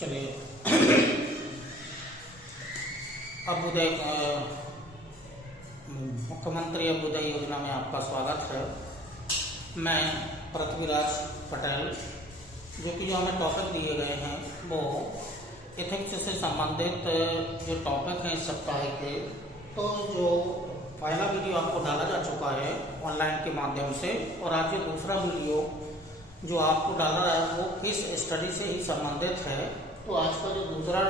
चलिए अभ्युदय मुख्यमंत्री अभ्युदय योजना में आपका स्वागत है। मैं पृथ्वीराज पटेल, जो कि हमें टॉपिक दिए गए हैं वो एथिक्स से संबंधित जो टॉपिक हैं इस सप्ताह के, तो जो पहला वीडियो आपको डाला जा चुका है ऑनलाइन के माध्यम से, और आज जो दूसरा वीडियो जो आपको डाला है वो केस स्टडी से ही संबंधित है। तो आज का जो दूसरा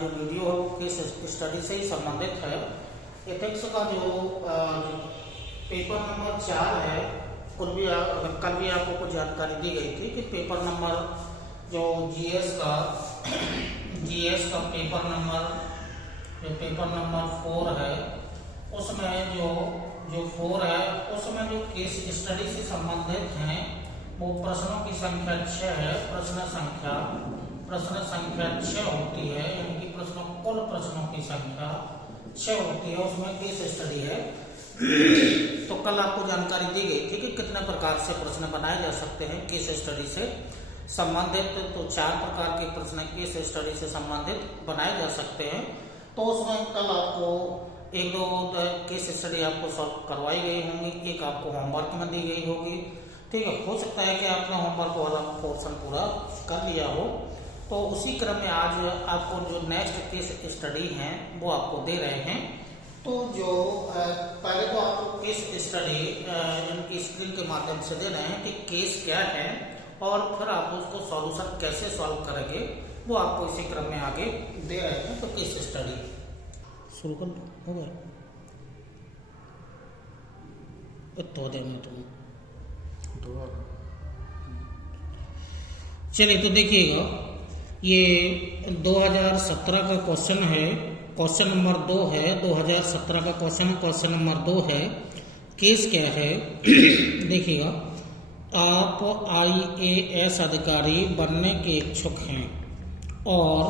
जो वीडियो है वो केस स्टडी से ही संबंधित है। एथिक्स का जो पेपर नंबर 4 है, कल भी आपको कुछ जानकारी दी गई थी कि पेपर नंबर जो जीएस का पेपर नंबर 4 है, उसमें जो 4 है उसमें जो केस स्टडी से संबंधित हैं वो प्रश्नों की संख्या 6 है। प्रश्न संख्या 6 होती है, यानी कि कुल प्रश्नों की संख्या 6 होती है, उसमें केस स्टडी है। तो कल आपको जानकारी दी गई थी कि कितने प्रकार से प्रश्न बनाए जा सकते हैं केस स्टडी से संबंधित। तो 4 प्रकार के प्रश्न केस स्टडी से संबंधित बनाए जा सकते हैं। तो उसमें कल आपको 1-2 केस स्टडी आपको सॉल्व करवाई गई होंगी, एक आपको होमवर्क में दी गई होगी। ठीक है, हो सकता है कि आपने होमवर्क वाला पोर्शन पूरा कर लिया हो। तो उसी क्रम में आज आपको जो नेक्स्ट केस स्टडी है वो आपको दे रहे हैं। तो जो पहले तो आपको केस स्टडी इनकी स्क्रीन के माध्यम से दे रहे हैं कि केस क्या है, और फिर आप उसको सॉल्यूशन कैसे सॉल्व करेंगे वो आपको इसी क्रम में आगे दे रहे हैं। तो केस स्टडी शुरू कर हो गया तो देना तुम। चलिए, तो देखिएगा, ये 2017 का क्वेश्चन है, क्वेश्चन नंबर 2 है। 2017 का क्वेश्चन नंबर 2 है। केस क्या है देखिएगा, आप IAS अधिकारी बनने के इच्छुक हैं और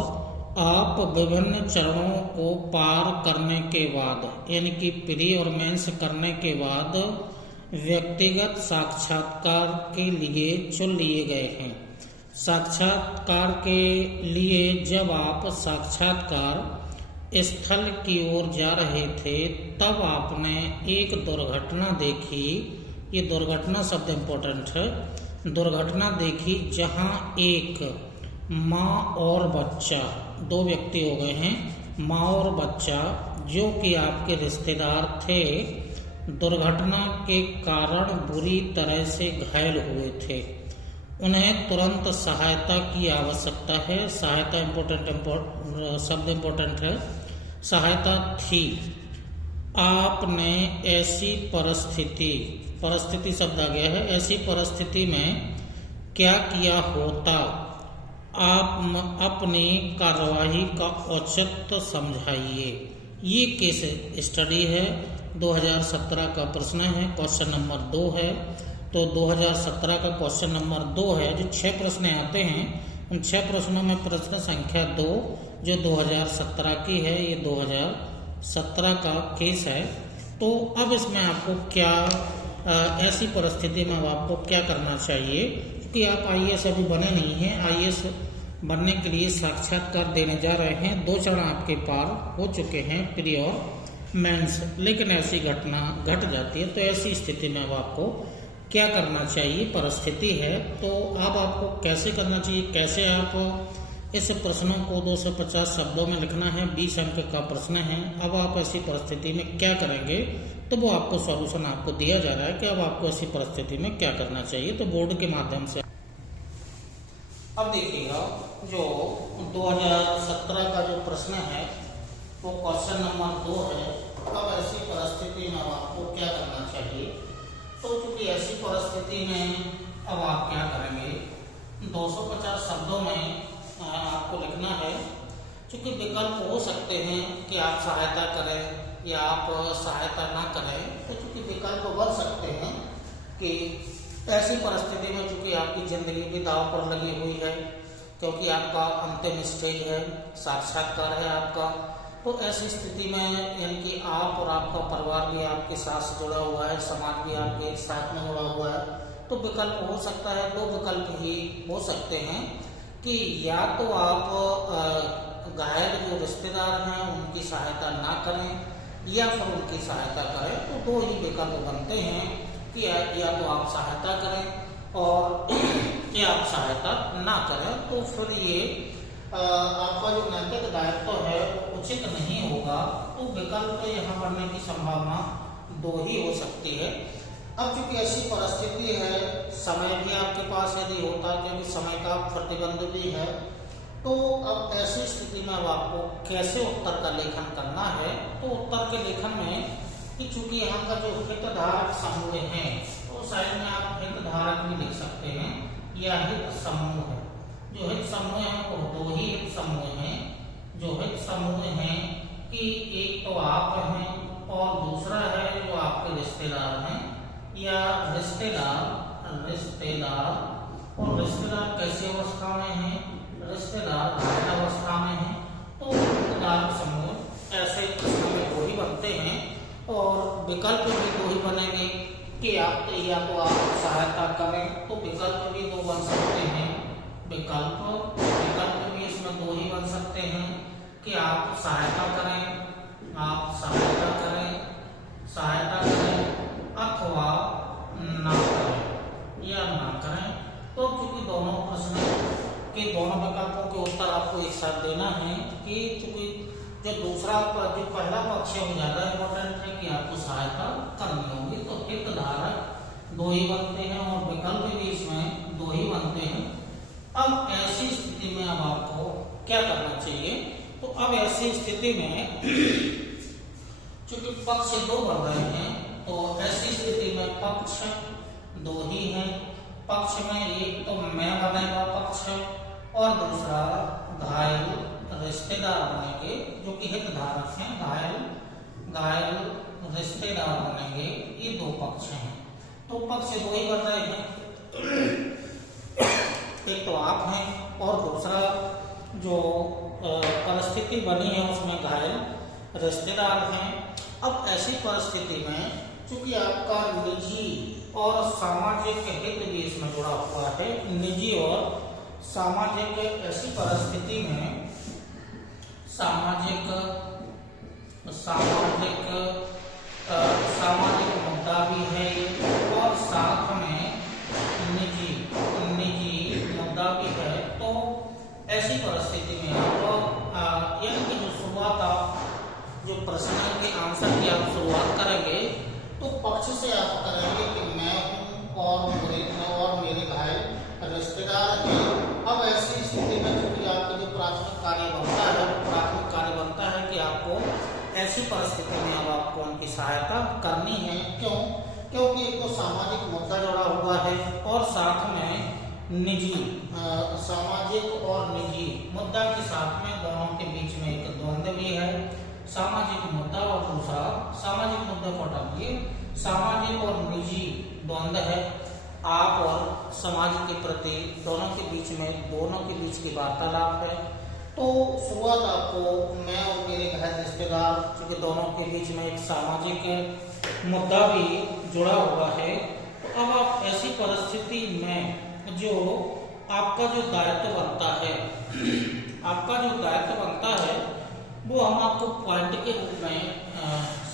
आप विभिन्न चरणों को पार करने के बाद, यानी कि प्री और मेंस करने के बाद व्यक्तिगत साक्षात्कार के लिए चुन लिए गए हैं। साक्षात्कार के लिए जब आप साक्षात्कार स्थल की ओर जा रहे थे तब आपने एक दुर्घटना देखी। ये दुर्घटना शब्द इम्पोर्टेंट है। दुर्घटना देखी जहां एक माँ और बच्चा, 2 व्यक्ति हो गए हैं, माँ और बच्चा, जो कि आपके रिश्तेदार थे, दुर्घटना के कारण बुरी तरह से घायल हुए थे। उन्हें तुरंत सहायता की आवश्यकता है। सहायता शब्द इम्पोर्टेंट है। सहायता थी। आपने ऐसी परिस्थिति शब्द आ गया है, ऐसी परिस्थिति में क्या किया होता? आप अपनी कार्यवाही का औचित्य समझाइए। ये केस स्टडी है, 2017 का प्रश्न है, क्वेश्चन नंबर 2 है। तो 2017 का क्वेश्चन नंबर 2 है। जो 6 प्रश्न आते हैं उन 6 प्रश्नों में प्रश्न संख्या 2 जो 2017 की है, ये 2017 का केस है। तो अब इसमें आपको क्या ऐसी परिस्थिति में आपको क्या करना चाहिए, क्योंकि आप IAS अभी बने नहीं हैं। IAS बनने के लिए साक्षात्कार देने जा रहे हैं। 2 चरण आपके पार हो चुके हैं, प्री और मेंस, लेकिन ऐसी घटना घट जाती है। तो ऐसी स्थिति में अब आपको क्या करना चाहिए, परिस्थिति है। तो अब आपको कैसे करना चाहिए, कैसे आप इस प्रश्नों को 250 शब्दों में लिखना है। 20 अंक का प्रश्न है। अब आप ऐसी परिस्थिति में क्या करेंगे, तो वो आपको सॉल्यूशन आपको दिया जा रहा है कि अब आपको ऐसी परिस्थिति में क्या करना चाहिए। तो बोर्ड के माध्यम से अब देखिएगा, जो 2017 का जो प्रश्न है वो क्वेश्चन नंबर 2 है। अब ऐसी परिस्थिति में अब आपको क्या करना चाहिए। तो चूंकि ऐसी परिस्थिति में अब आप क्या करेंगे, 250 शब्दों में आपको लिखना है। चूंकि विकल्प हो सकते हैं कि आप सहायता करें या आप सहायता ना करें, तो चूंकि विकल्प बढ़ सकते हैं कि ऐसी परिस्थिति में चूंकि आपकी जिंदगी भी दांव पर लगी हुई है, क्योंकि आपका अंतिम स्टेज है, साक्षात्कार है आपका। तो ऐसी स्थिति में यानी कि आप और आपका परिवार भी आपके साथ से जुड़ा हुआ है, समाज भी आपके साथ में जुड़ा हुआ है। तो विकल्प हो सकता है, 2 विकल्प ही हो सकते हैं कि या तो आप घायल जो रिश्तेदार हैं उनकी सहायता ना करें या फिर उनकी सहायता करें। तो दो ही विकल्प बनते हैं कि या तो आप सहायता करें और या आप सहायता ना करें। तो फिर ये आपका जो नैतिक दायित्व है वो उचित नहीं होगा। तो विकल्प यहाँ बनने की संभावना दो ही हो सकती है। अब चूंकि ऐसी परिस्थिति है, समय भी आपके पास यदि होता है क्योंकि समय का प्रतिबंध भी है, तो अब ऐसी स्थिति में अब आपको कैसे उत्तर का लेखन करना है। तो उत्तर के लेखन में कि चूंकि यहाँ का जो हितधारक समूह है तो साइड में आप हितधारक भी लिख सकते हैं या हित समूह है। जो हित समूह है वो दो ही हित समूह हैं। जो हित समूह है कि एक तो आप हैं और दूसरा है जो आपके रिश्तेदार हैं या रिश्तेदार और रिश्तेदार कैसी अवस्था में है, रिश्तेदार घायल अवस्था में है। तो हितधारक समूह ऐसे समय दो ही बनते हैं और विकल्प भी दो ही बनेंगे कि आप या तो आप सहायता करें। तो विकल्प भी दो बन सकते हैं। विकल्प भी इसमें दो ही बन सकते हैं कि आप सहायता करें अथवा ना करें या ना करें। तो क्योंकि दोनों प्रश्न के दोनों विकल्पों के उत्तर आपको एक साथ देना है कि चूंकि जो पहला पक्ष है वो ज्यादा इम्पोर्टेंट है कि आपको सहायता करनी होगी। तो हितधारक दो ही बनते हैं और विकल्प भी इसमें दो ही बनते हैं। अब ऐसी स्थिति में अब आपको क्या करना चाहिए। तो अब ऐसी स्थिति में चूंकि पक्ष दो बन रहे हैं तो ऐसी स्थिति में पक्ष दो ही हैं। पक्ष में एक तो मैं बनेगा पक्ष और दूसरा घायल रिश्तेदार बनेंगे जो कि हितधारक हैं। घायल रिश्तेदार बनेंगे। ये दो पक्ष हैं। तो पक्ष दो ही बन रहे हैं। एक तो आप हैं और दूसरा जो परिस्थिति बनी है उसमें घायल रिश्तेदार हैं। अब ऐसी परिस्थिति में चूंकि आपका निजी और सामाजिक हित भी इसमें जुड़ा हुआ है, निजी और सामाजिक, ऐसी परिस्थिति में सामाजिक मुद्दा भी है और साथ में निजी मुद्दा भी है। तो ऐसी परिस्थिति में आप यानी कि जो शुरुआत आप जो प्रश्न के आंसर की आप शुरुआत करेंगे तो पक्ष से आप करेंगे कि मैं हूँ और मेरे घायल रिश्तेदार हैं। अब ऐसी स्थिति में चूंकि आपकी जो प्राथमिक कार्य बनता है कि आपको ऐसी परिस्थिति में अब आपको उनकी सहायता करनी है। क्योंकि एक तो सामाजिक मुद्दा जुड़ा हुआ है और साथ में निजी सामाजिक और निजी मुद्दा के साथ में दोनों के बीच में एक द्वंद्व भी है। सामाजिक मुद्दा और दूसरा सामाजिक मुद्दे को हटाइए, सामाजिक और निजी द्वंद्व है। आप और समाज के प्रति दोनों के बीच की वार्तालाप है। तो शुरुआत आपको मैं और मेरे घायल रिश्तेदार क्योंकि दोनों के बीच में एक सामाजिक मुद्दा भी जुड़ा हुआ है। तो अब आप ऐसी परिस्थिति में जो आपका जो दायित्व बनता है वो हम आपको पॉइंट के रूप में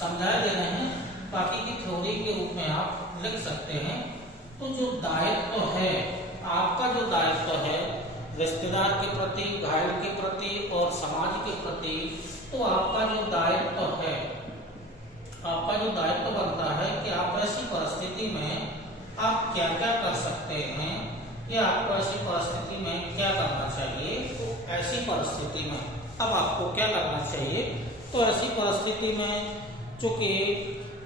समझा दे रहे हैं, बाकी की थ्योरी के रूप में आप लिख सकते हैं। तो जो दायित्व है, आपका जो दायित्व है रिश्तेदार के प्रति, घायल के प्रति और समाज के प्रति, तो आपका जो दायित्व बनता है कि आप ऐसी परिस्थिति में आप क्या क्या कर सकते हैं या आपको ऐसी परिस्थिति में क्या करना चाहिए। तो ऐसी परिस्थिति में अब आपको क्या करना चाहिए। तो ऐसी परिस्थिति में चूंकि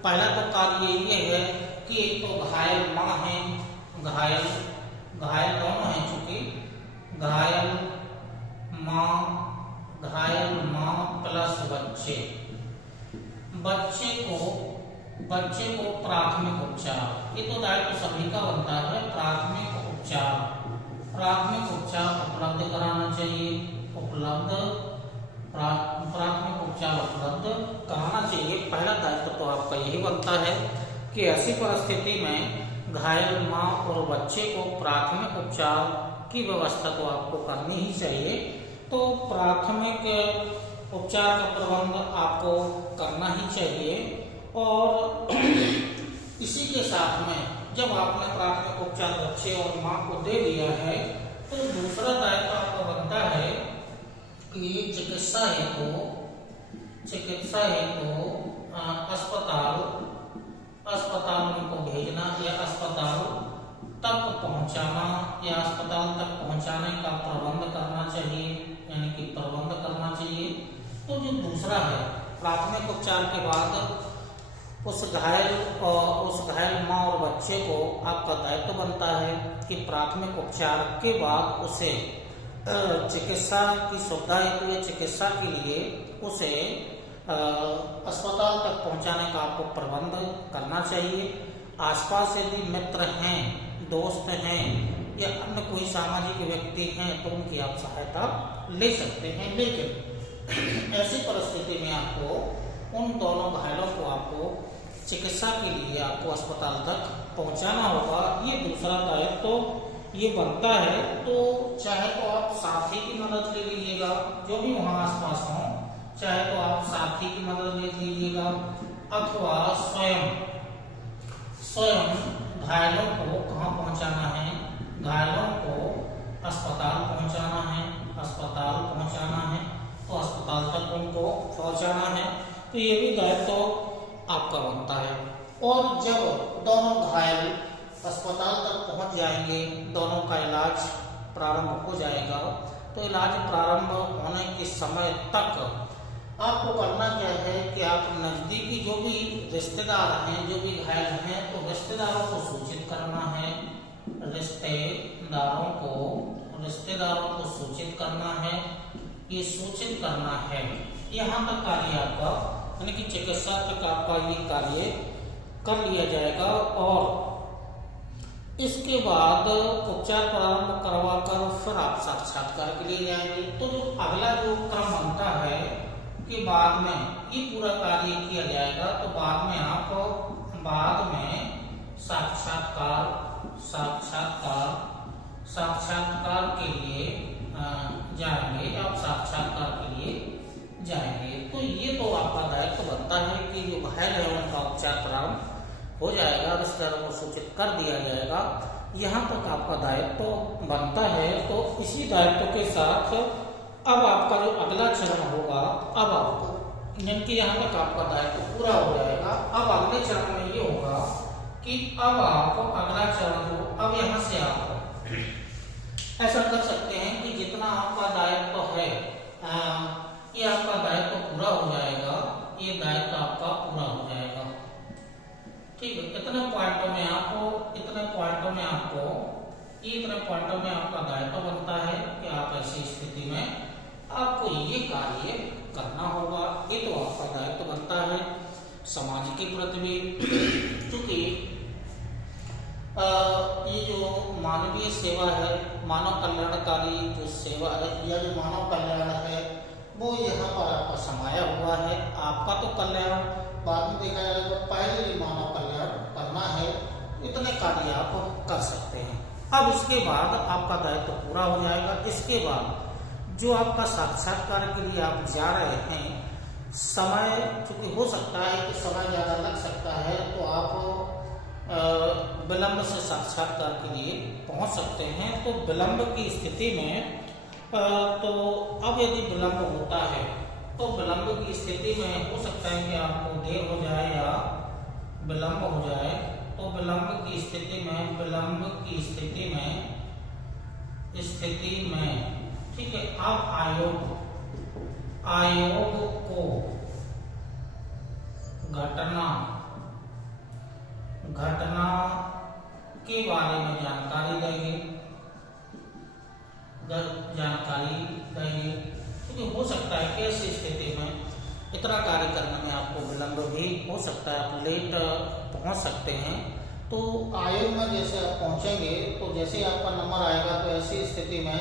पहला तो कार्य ये है कि एक तो घायल माँ है, घायल दोनों हैं, चूंकि घायल माँ प्लस बच्चे को प्राथमिक उपचार, ये तो दायित्व सभी का बनता है। प्राथमिक उपचार उपलब्ध कराना चाहिए, प्राथमिक उपचार उपलब्ध कराना चाहिए। पहला दायित्व तो आपका यही बनता है कि ऐसी परिस्थिति में घायल माँ और बच्चे को प्राथमिक उपचार की व्यवस्था तो आपको करनी ही चाहिए। तो प्राथमिक उपचार का प्रबंध आपको करना ही चाहिए। और इसी के साथ में जब आपने प्राथमिक उपचार बच्चे और माँ को दे दिया है तो दूसरा दायित्व आपका बनता है कि चिकित्सा हेतु अस्पताल उनको भेजना या अस्पताल तक पहुंचाना या अस्पताल तक पहुंचाने का प्रबंध करना चाहिए, यानी कि प्रबंध करना चाहिए। तो जो दूसरा है, प्राथमिक उपचार के बाद उस घायल माँ और बच्चे को आपका दायित्व बनता है कि प्राथमिक उपचार के बाद उसे चिकित्सा की सुविधा हेतु या चिकित्सा के लिए उसे अस्पताल तक पहुंचाने का आपको प्रबंध करना चाहिए। आसपास यदि मित्र हैं, दोस्त हैं या अन्य कोई सामाजिक व्यक्ति हैं तो उनकी आप सहायता ले सकते हैं। लेकिन ऐसी परिस्थिति में आपको उन दोनों घायलों को आपको चिकित्सा के लिए आपको अस्पताल तक पहुंचाना होगा। ये दूसरा दायित्व तो ये बनता है। तो चाहे तो आप साथी की मदद ले लीजिएगा, जो भी वहाँ आसपास हो, चाहे तो आप साथी की मदद ले लीजिएगा अथवा स्वयं घायलों को कहाँ पहुंचाना है, घायलों को अस्पताल पहुंचाना है, तो अस्पताल तक उनको पहुंचाना है। तो ये भी दायित्व आपका बनता है। और जब दोनों घायल अस्पताल तक पहुंच जाएंगे, दोनों का इलाज प्रारंभ हो जाएगा, तो इलाज प्रारंभ होने के समय तक आपको करना क्या है कि आप नज़दीकी जो भी रिश्तेदार हैं, जो भी घायल हैं, तो रिश्तेदारों को सूचित करना है, रिश्तेदारों को सूचित करना है, ये सूचित करना है। यहाँ तक कार्य आपका, यानी कि चिकित्सा तक आपका ये कार्य कर लिया जाएगा। और इसके बाद उपचार प्रारंभ करवाकर फिर आप साक्षात्कार के लिए जाएंगे। तो जो अगला जो क्रम बनता है कि बाद में ये पूरा कार्य किया जाएगा, तो बाद में साक्षात्कार के लिए जाएंगे, आप साक्षात्कार के लिए जाएंगे। तो ये तो आपका दायित्व बनता है कि जो घायल है उनका उपचार प्रारंभ हो जाएगा, रिश्तेदारों को सूचित कर दिया जाएगा। यहाँ तक आपका दायित्व बनता है। तो इसी दायित्व के साथ अब आपका जो अगला चरण होगा, अब आपको यानी कि यहाँ तक आपका दायित्व पूरा हो जाएगा। अब अगले चरण में ये होगा कि अब आपको अगला चरण हो, अब यहाँ से आप ऐसा कर सकते हैं कि जितना आपका दायित्व है ये आपका दायित्व पूरा हो जाएगा, ये दायित्व आपका पूरा हो जाएगा। ठीक है, इतने पॉइंटों में आपका दायित्व बनता है कि आप ऐसी स्थिति में आपको ये कार्य करना होगा। ये तो आपका दायित्व बनता है समाज के प्रति भी। क्योंकि ये जो मानवीय सेवा है, मानव कल्याणकारी जो सेवा है या जो मानव कल्याण है, वो यहाँ पर आपका समाया हुआ है। आपका तो कल्याण बाद में देखा जाएगा, पहले भी मानव कल्याण करना है, इतने कार्य आप कर सकते हैं। अब इसके बाद आपका दायित्व पूरा हो जाएगा। इसके बाद जो आपका साक्षात्कार के लिए आप जा रहे हैं, समय चूंकि हो सकता है कि समय ज़्यादा लग सकता है, तो आप विलंब से साक्षात्कार के लिए पहुंच सकते हैं। तो विलंब की स्थिति में तो अब यदि विलंब होता है तो विलंब की स्थिति में हो सकता है कि आपको देर हो जाए या विलंब हो जाए। तो विलंब की स्थिति में ठीक है, आप आयोग को घटना के बारे में जानकारी देंगे। क्योंकि हो सकता है कि ऐसी स्थिति में इतना कार्य करने में आपको विलंब भी हो सकता है, आप लेट पहुंच सकते हैं। तो आयोग में जैसे आप पहुंचेंगे, तो जैसे ही आपका नंबर आएगा, तो ऐसी स्थिति में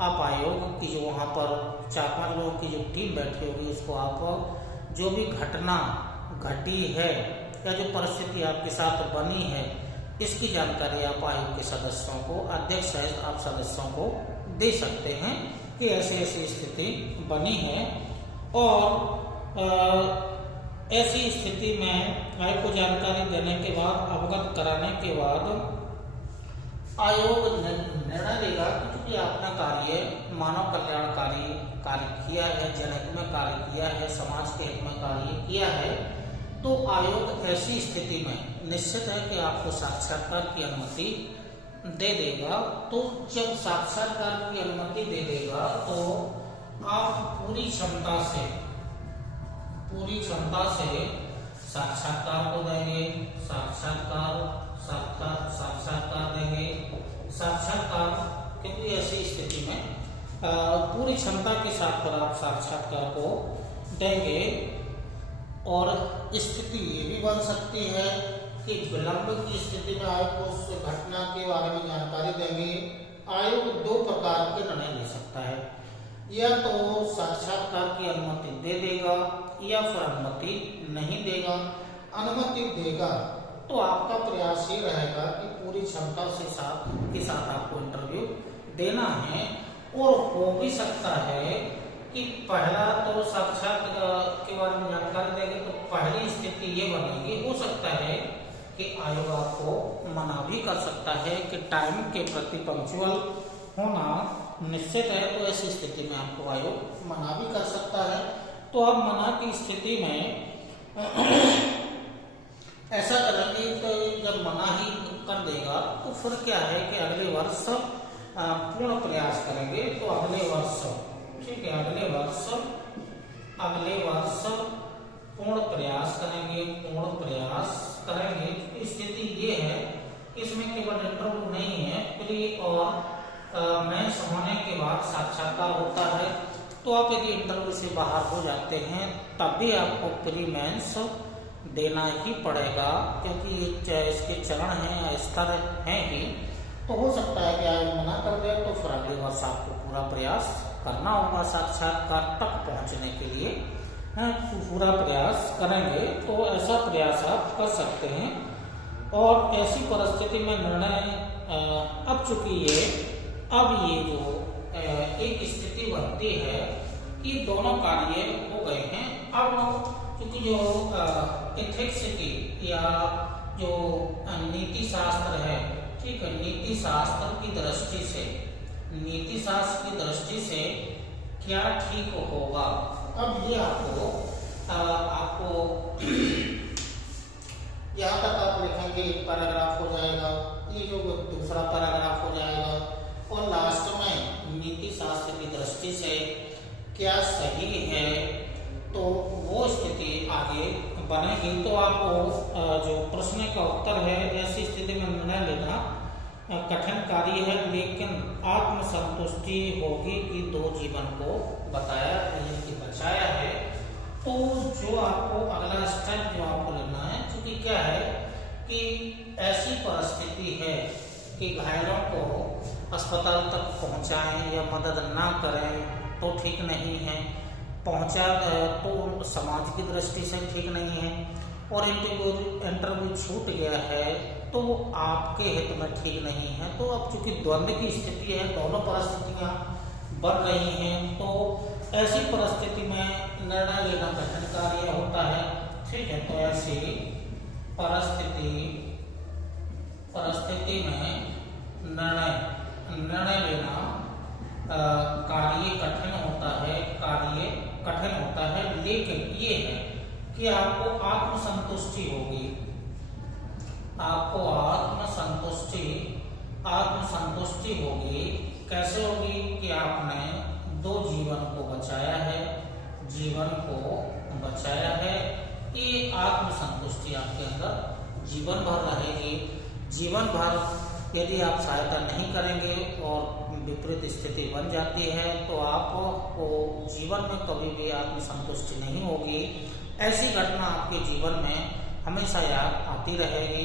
आप आयोग की जो वहाँ पर 4-5 लोगों की जो टीम बैठी होगी, उसको आप जो भी घटना घटी है या जो परिस्थिति आपके साथ बनी है, इसकी जानकारी आप आयोग के सदस्यों को, अध्यक्ष सहित आप सदस्यों को दे सकते हैं कि ऐसी ऐसी स्थिति बनी है। और ऐसी स्थिति में आयोग को जानकारी देने के बाद, अवगत कराने के बाद आयोग निर्णय लेगा कि चूंकि आपने कार्य मानव कल्याणकारी कार्य किया है, जनहित में कार्य किया है, समाज के हित में कार्य किया है, तो आयोग ऐसी स्थिति में निश्चित है कि आपको साक्षात्कार की अनुमति दे देगा। तो जब साक्षात्कार की अनुमति दे देगा तो आप पूरी क्षमता से साक्षात्कार को देंगे, साक्षात्कार देंगे, क्योंकि ऐसी स्थिति में पूरी क्षमता के साथ पर आप साक्षात्कार को देंगे। और स्थिति ये भी बन सकती है कि विलंब की स्थिति में आयोग को उस घटना के बारे में जानकारी देंगे। आयोग दो प्रकार के निर्णय ले सकता है, या तो साक्षात्कार की अनुमति दे देगा या फिर अनुमति नहीं देगा। अनुमति देगा तो आपका प्रयास ये रहेगा कि पूरी क्षमता के साथ आपको इंटरव्यू देना है। और हो भी सकता है कि पहला तो साक्षात के बारे में जानकारी देंगे तो पहली स्थिति ये बनेगी, हो सकता है कि आयोग आपको मना भी कर सकता है कि टाइम के प्रति पंक्चुअल होना निश्चित है। तो ऐसी स्थिति में आपको आयोग मना भी कर सकता है। तो अब मना की स्थिति में ऐसा करेंगे, तो जब मना ही कर देगा तो फिर क्या है कि अगले वर्ष पूर्ण प्रयास करेंगे। तो अगले वर्ष, ठीक है, अगले वर्ष पूर्ण प्रयास करेंगे। स्थिति ये है कि इसमें केवल इंटरव्यू नहीं है, प्री और मेंस होने के बाद साक्षात्कार होता है। तो आप यदि इंटरव्यू से बाहर हो जाते हैं तब भी आपको प्री मेंस देना ही पड़ेगा, क्योंकि ये इसके चरण हैं, स्तर हैं ही। तो हो सकता है कि आयोग मना कर दे, तो फिर अगले वर्ष आपको पूरा प्रयास करना होगा साक्षात्कार तक पहुंचने के लिए। पूरा प्रयास करेंगे तो ऐसा प्रयास आप कर सकते हैं। और ऐसी परिस्थिति में निर्णय अब चूंकि ये जो एक स्थिति बनती है कि दोनों कार्य हो गए हैं। अब क्योंकि जो एथिक्स की या जो नीति शास्त्र है, ठीक है, नीति शास्त्र की दृष्टि से क्या ठीक होगा, अब ये आपको यहाँ तक आप लिखेंगे एक पैराग्राफ हो जाएगा, ये जो दूसरा पैराग्राफ हो जाएगा, और लास्ट में नीति शास्त्र की दृष्टि से क्या सही है, तो वो स्थिति आगे बनेगी। तो आपको जो प्रश्न का उत्तर है, ऐसी स्थिति में निर्णय लेना कठिन कार्य है, लेकिन आत्मसंतुष्टि होगी कि दो जीवन को बचाया है। तो जो आपको अगला स्टेप जो आपको लेना है, क्योंकि क्या है कि ऐसी परिस्थिति है कि घायलों को अस्पताल तक पहुंचाएं या मदद ना करें तो ठीक नहीं है, पहुंचा तो समाज की दृष्टि से ठीक नहीं है, और इंटरव्यू छूट गया है तो आपके हित में ठीक नहीं है। तो अब चूंकि द्वंद्व की स्थिति है, दोनों परिस्थितियां बन रही हैं, तो ऐसी परिस्थिति में निर्णय लेना कठिन कार्य होता है, ठीक है। तो ऐसी परिस्थिति में निर्णय लेना कार्य कठिन होता है, लेकिन ये है कि आपको आत्मसंतुष्टि होगी। कैसे होगी कि आपने दो जीवन को बचाया है। ये आत्मसंतुष्टि आपके अंदर जीवन भर रहेगी। जीवन भर यदि आप सहायता नहीं करेंगे और विपरीत स्थिति बन जाती है तो आपको जीवन में कभी भी आत्मसंतुष्टि नहीं होगी। ऐसी घटना आपके जीवन में हमेशा याद आती रहेगी।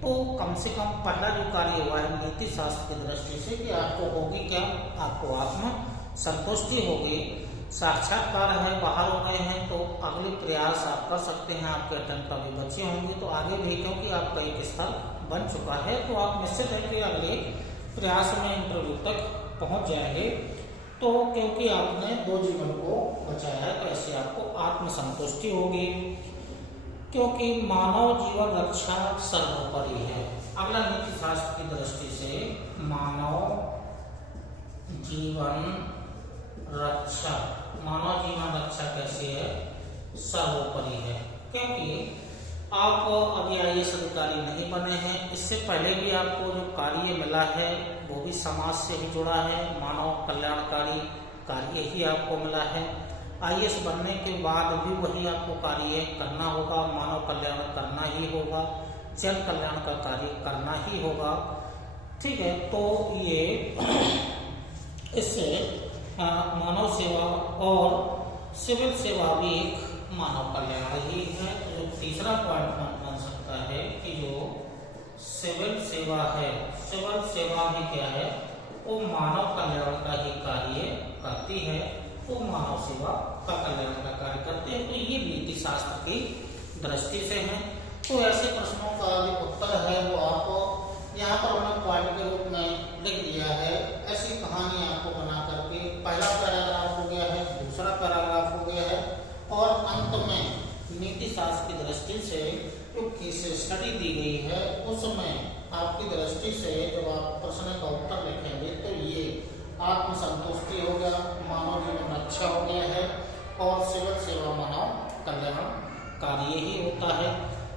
तो कम से कम पहला जो कार्य हुआ है नीति शास्त्र की दृष्टि से कि आपको होगी क्या, आपको आत्म संतुष्टि होगी। साक्षात्कार है, बाहर हो गए हैं तो अगले प्रयास आप कर सकते हैं। आपके अटेम्प्ट अभी बचे होंगे तो आगे भी, क्योंकि आपका एक स्तर बन चुका है तो आप निश्चित है कि अगले प्रयास में इंटरव्यू तक पहुंच जाएंगे। तो क्योंकि आपने 2 जीवन को बचाया है तो ऐसे आपको आत्मसंतुष्टि होगी, क्योंकि मानव जीवन रक्षा सर्वोपरि है। अगला नीति शास्त्र की दृष्टि से मानव जीवन रक्षा कैसी है? सर्वोपरि है। क्योंकि आप अभी IAS अधिकारी नहीं बने हैं, इससे पहले भी आपको जो कार्य मिला है वो भी समाज से ही जुड़ा है, मानव कल्याणकारी कार्य ही आपको मिला है। IAS बनने के बाद भी वही आपको कार्य करना होगा, मानव कल्याण करना ही होगा, जन कल्याण का कार्य करना ही होगा। ठीक है, तो ये इससे मानव सेवा और सिविल सेवा भी एक मानव कल्याण ही है। जो तीसरा पॉइंट बन सकता है कि जो सिविल सेवा है, सिविल सेवा भी क्या है? वो मानव कल्याण का ही कार्य करती है, वो मानव सेवा का कल्याण का कार्य करते हैं। तो ये नीति शास्त्र की दृष्टि से है। तो ऐसे प्रश्नों का जो उत्तर है वो आपको यहाँ पर हमने पॉइंट के रूप में लिख दिया है। ऐसी कहानी आपको बना करके पहला पैराग्राफ हो गया है, दूसरा पैराग्राफ हो गया है और अंत में नीति शास्त्र की दृष्टि से जो केस स्टडी दी गई है उसमें आपकी दृष्टि से जब आप प्रश्न का उत्तर लिखेंगे तो ये आत्मसंतुष्टि हो गया, मानव जीवन रक्षा हो गया है और सिविल सेवा मानव कल्याण कार्य ही होता है।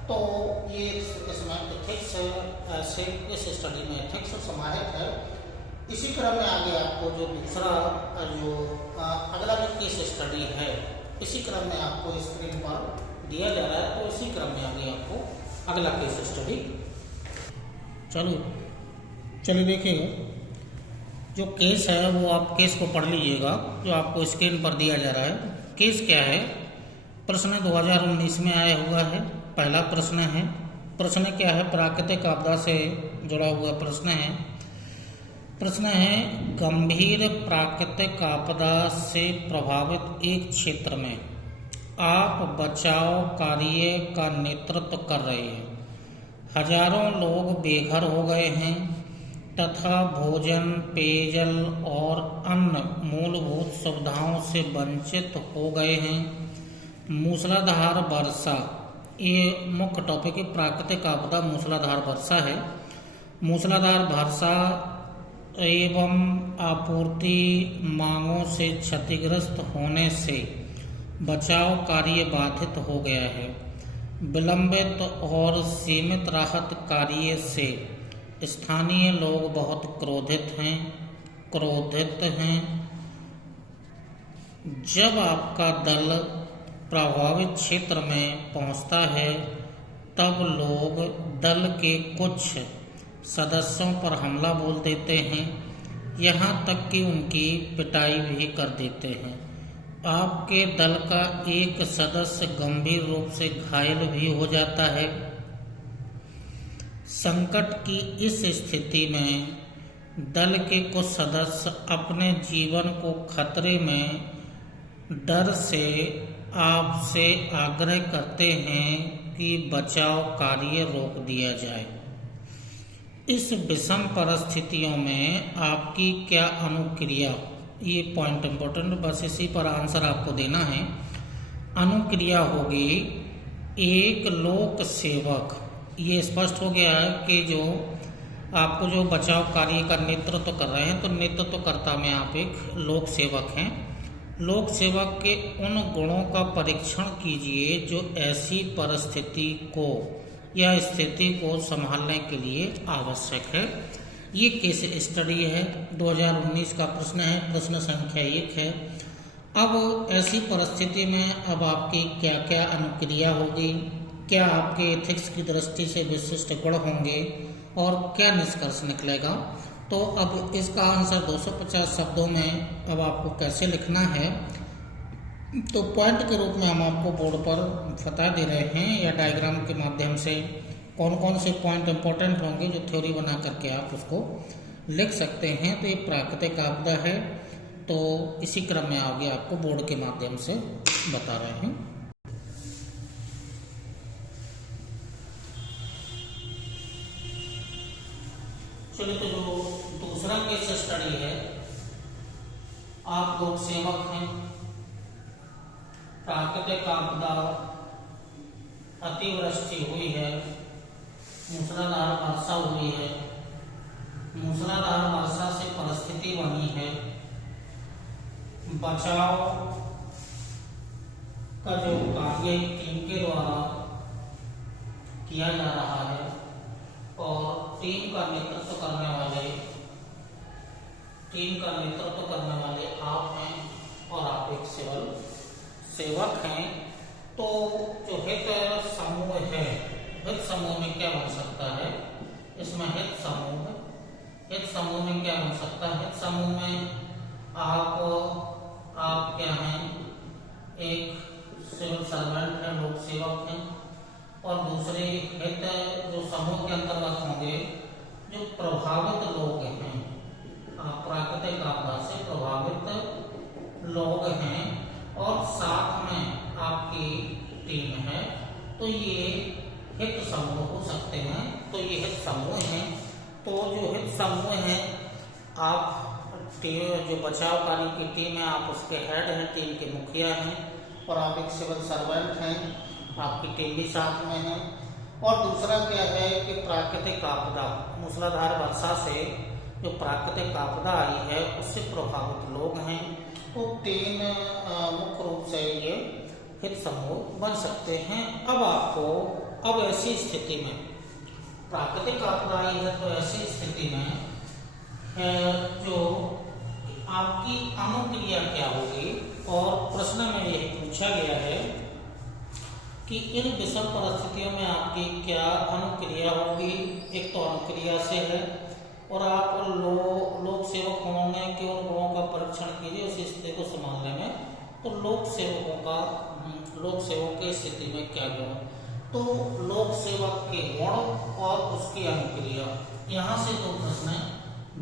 तो ये इसमें एथिक्स ऐसे इस स्टडी में एथिक्स समाहित है। इसी क्रम में आगे आपको जो दूसरा जो अगला जो केस स्टडी है इसी क्रम में आपको स्क्रीन पर दिया जा रहा है। तो इसी क्रम में आगे आपको अगला केस स्टडी चलिए देखिए, जो केस है वो आप केस को पढ़ लीजिएगा जो आपको स्क्रीन पर दिया जा रहा है। केस क्या है? प्रश्न 2019 में आया हुआ है। पहला प्रश्न है, प्रश्न क्या है? प्राकृतिक आपदा से जुड़ा हुआ प्रश्न है। प्रश्न है, गंभीर प्राकृतिक आपदा से प्रभावित एक क्षेत्र में आप बचाव कार्य का नेतृत्व कर रहे हैं। हजारों लोग बेघर हो गए हैं तथा भोजन, पेयजल और अन्य मूलभूत सुविधाओं से वंचित हो गए हैं। मूसलाधार वर्षा, ये मुख्य टॉपिक है। प्राकृतिक आपदा मूसलाधार वर्षा है। मूसलाधार वर्षा एवं आपूर्ति मांगों से क्षतिग्रस्त होने से बचाव कार्य बाधित हो गया है। विलंबित और सीमित राहत कार्य से स्थानीय लोग बहुत क्रोधित हैं। जब आपका दल प्रभावित क्षेत्र में पहुंचता है तब लोग दल के कुछ सदस्यों पर हमला बोल देते हैं, यहाँ तक कि उनकी पिटाई भी कर देते हैं। आपके दल का एक सदस्य गंभीर रूप से घायल भी हो जाता है। संकट की इस स्थिति में दल के कुछ सदस्य अपने जीवन को खतरे में डर से आपसे आग्रह करते हैं कि बचाव कार्य रोक दिया जाए। इस विषम परिस्थितियों में आपकी क्या अनुक्रिया? ये पॉइंट इम्पोर्टेंट, बस इसी पर आंसर आपको देना है। अनुक्रिया होगी एक लोक सेवक। ये स्पष्ट हो गया है कि जो आपको जो बचाव कार्य का नेतृत्व कर रहे हैं तो नेतृत्वकर्ता में आप एक लोक सेवक हैं। लोक सेवक के उन गुणों का परीक्षण कीजिए जो ऐसी परिस्थिति को या स्थिति को संभालने के लिए आवश्यक है। ये केस स्टडी है, 2019 का प्रश्न है, प्रश्न संख्या 1 है। अब ऐसी परिस्थिति में अब आपकी क्या क्या अनुक्रिया होगी, क्या आपके एथिक्स की दृष्टि से विशिष्ट गुण होंगे और क्या निष्कर्ष निकलेगा। तो अब इसका आंसर 250 शब्दों में अब आपको कैसे लिखना है, तो पॉइंट के रूप में हम आपको बोर्ड पर बता दे रहे हैं या डायग्राम के माध्यम से कौन कौन से पॉइंट इंपॉर्टेंट होंगे जो थ्योरी बना करके आप उसको लिख सकते हैं। तो ये प्राकृतिक आपदा है, तो इसी क्रम में आगे आपको बोर्ड के माध्यम से बता रहे हैं। चलिए, तो जो दूसरा केस स्टडी है, आप लोग सेवक हैं, प्राकृतिक आपदा, अतिवृष्टि हुई है, मूसलाधार वर्षा हुई है, मूसलाधार वर्षा से परिस्थिति बनी है, बचाव का जो कार्य टीम के द्वारा किया जा रहा है और टीम का नेतृत्व करने वाले आप हैं और आप एक सिविल सेवक हैं। तो जो हित समूह है, हित समूह में क्या बन सकता है, इसमें हित समूह में क्या बन सकता है, हित समूह में आप क्या हैं, एक सिविल सर्वेंट है, लोक सेवक हैं, और दूसरे हित जो समूह के अंतर्गत होंगे जो प्रभावित लोग हैं, प्राकृतिक आपदा से प्रभावित लोग हैं, और साथ में आपकी टीम है। तो ये हित समूह हो सकते हैं। तो ये हित समूह हैं। तो जो हित समूह है, आप जो बचाव कार्य की टीम है, आप उसके हेड हैं, टीम के मुखिया हैं, और आप एक सिविल सर्वेंट हैं, आपकी टीम भी साथ में है। और दूसरा क्या है कि प्राकृतिक आपदा, मूसलाधार वर्षा से जो प्राकृतिक आपदा आई है उससे प्रभावित लोग हैं। तो तीन मुख्य रूप से ये हित समूह बन सकते हैं। अब ऐसी स्थिति में प्राकृतिक आपदा आई है, तो ऐसी स्थिति में जो आपकी अनुक्रिया क्या होगी, और प्रश्न में यह पूछा गया है कि इन विषम परिस्थितियों में आपकी क्या अनुक्रिया होगी। एक तो अनुक्रिया से है, और आप लोक सेवक होंगे कि उन गुणों का परीक्षण कीजिए उस स्थिति को संभालने में। तो लोक सेवक की स्थिति में क्या गुण, तो लोक सेवक के गुण और उसकी अनुक्रिया, यहाँ से दो प्रश्न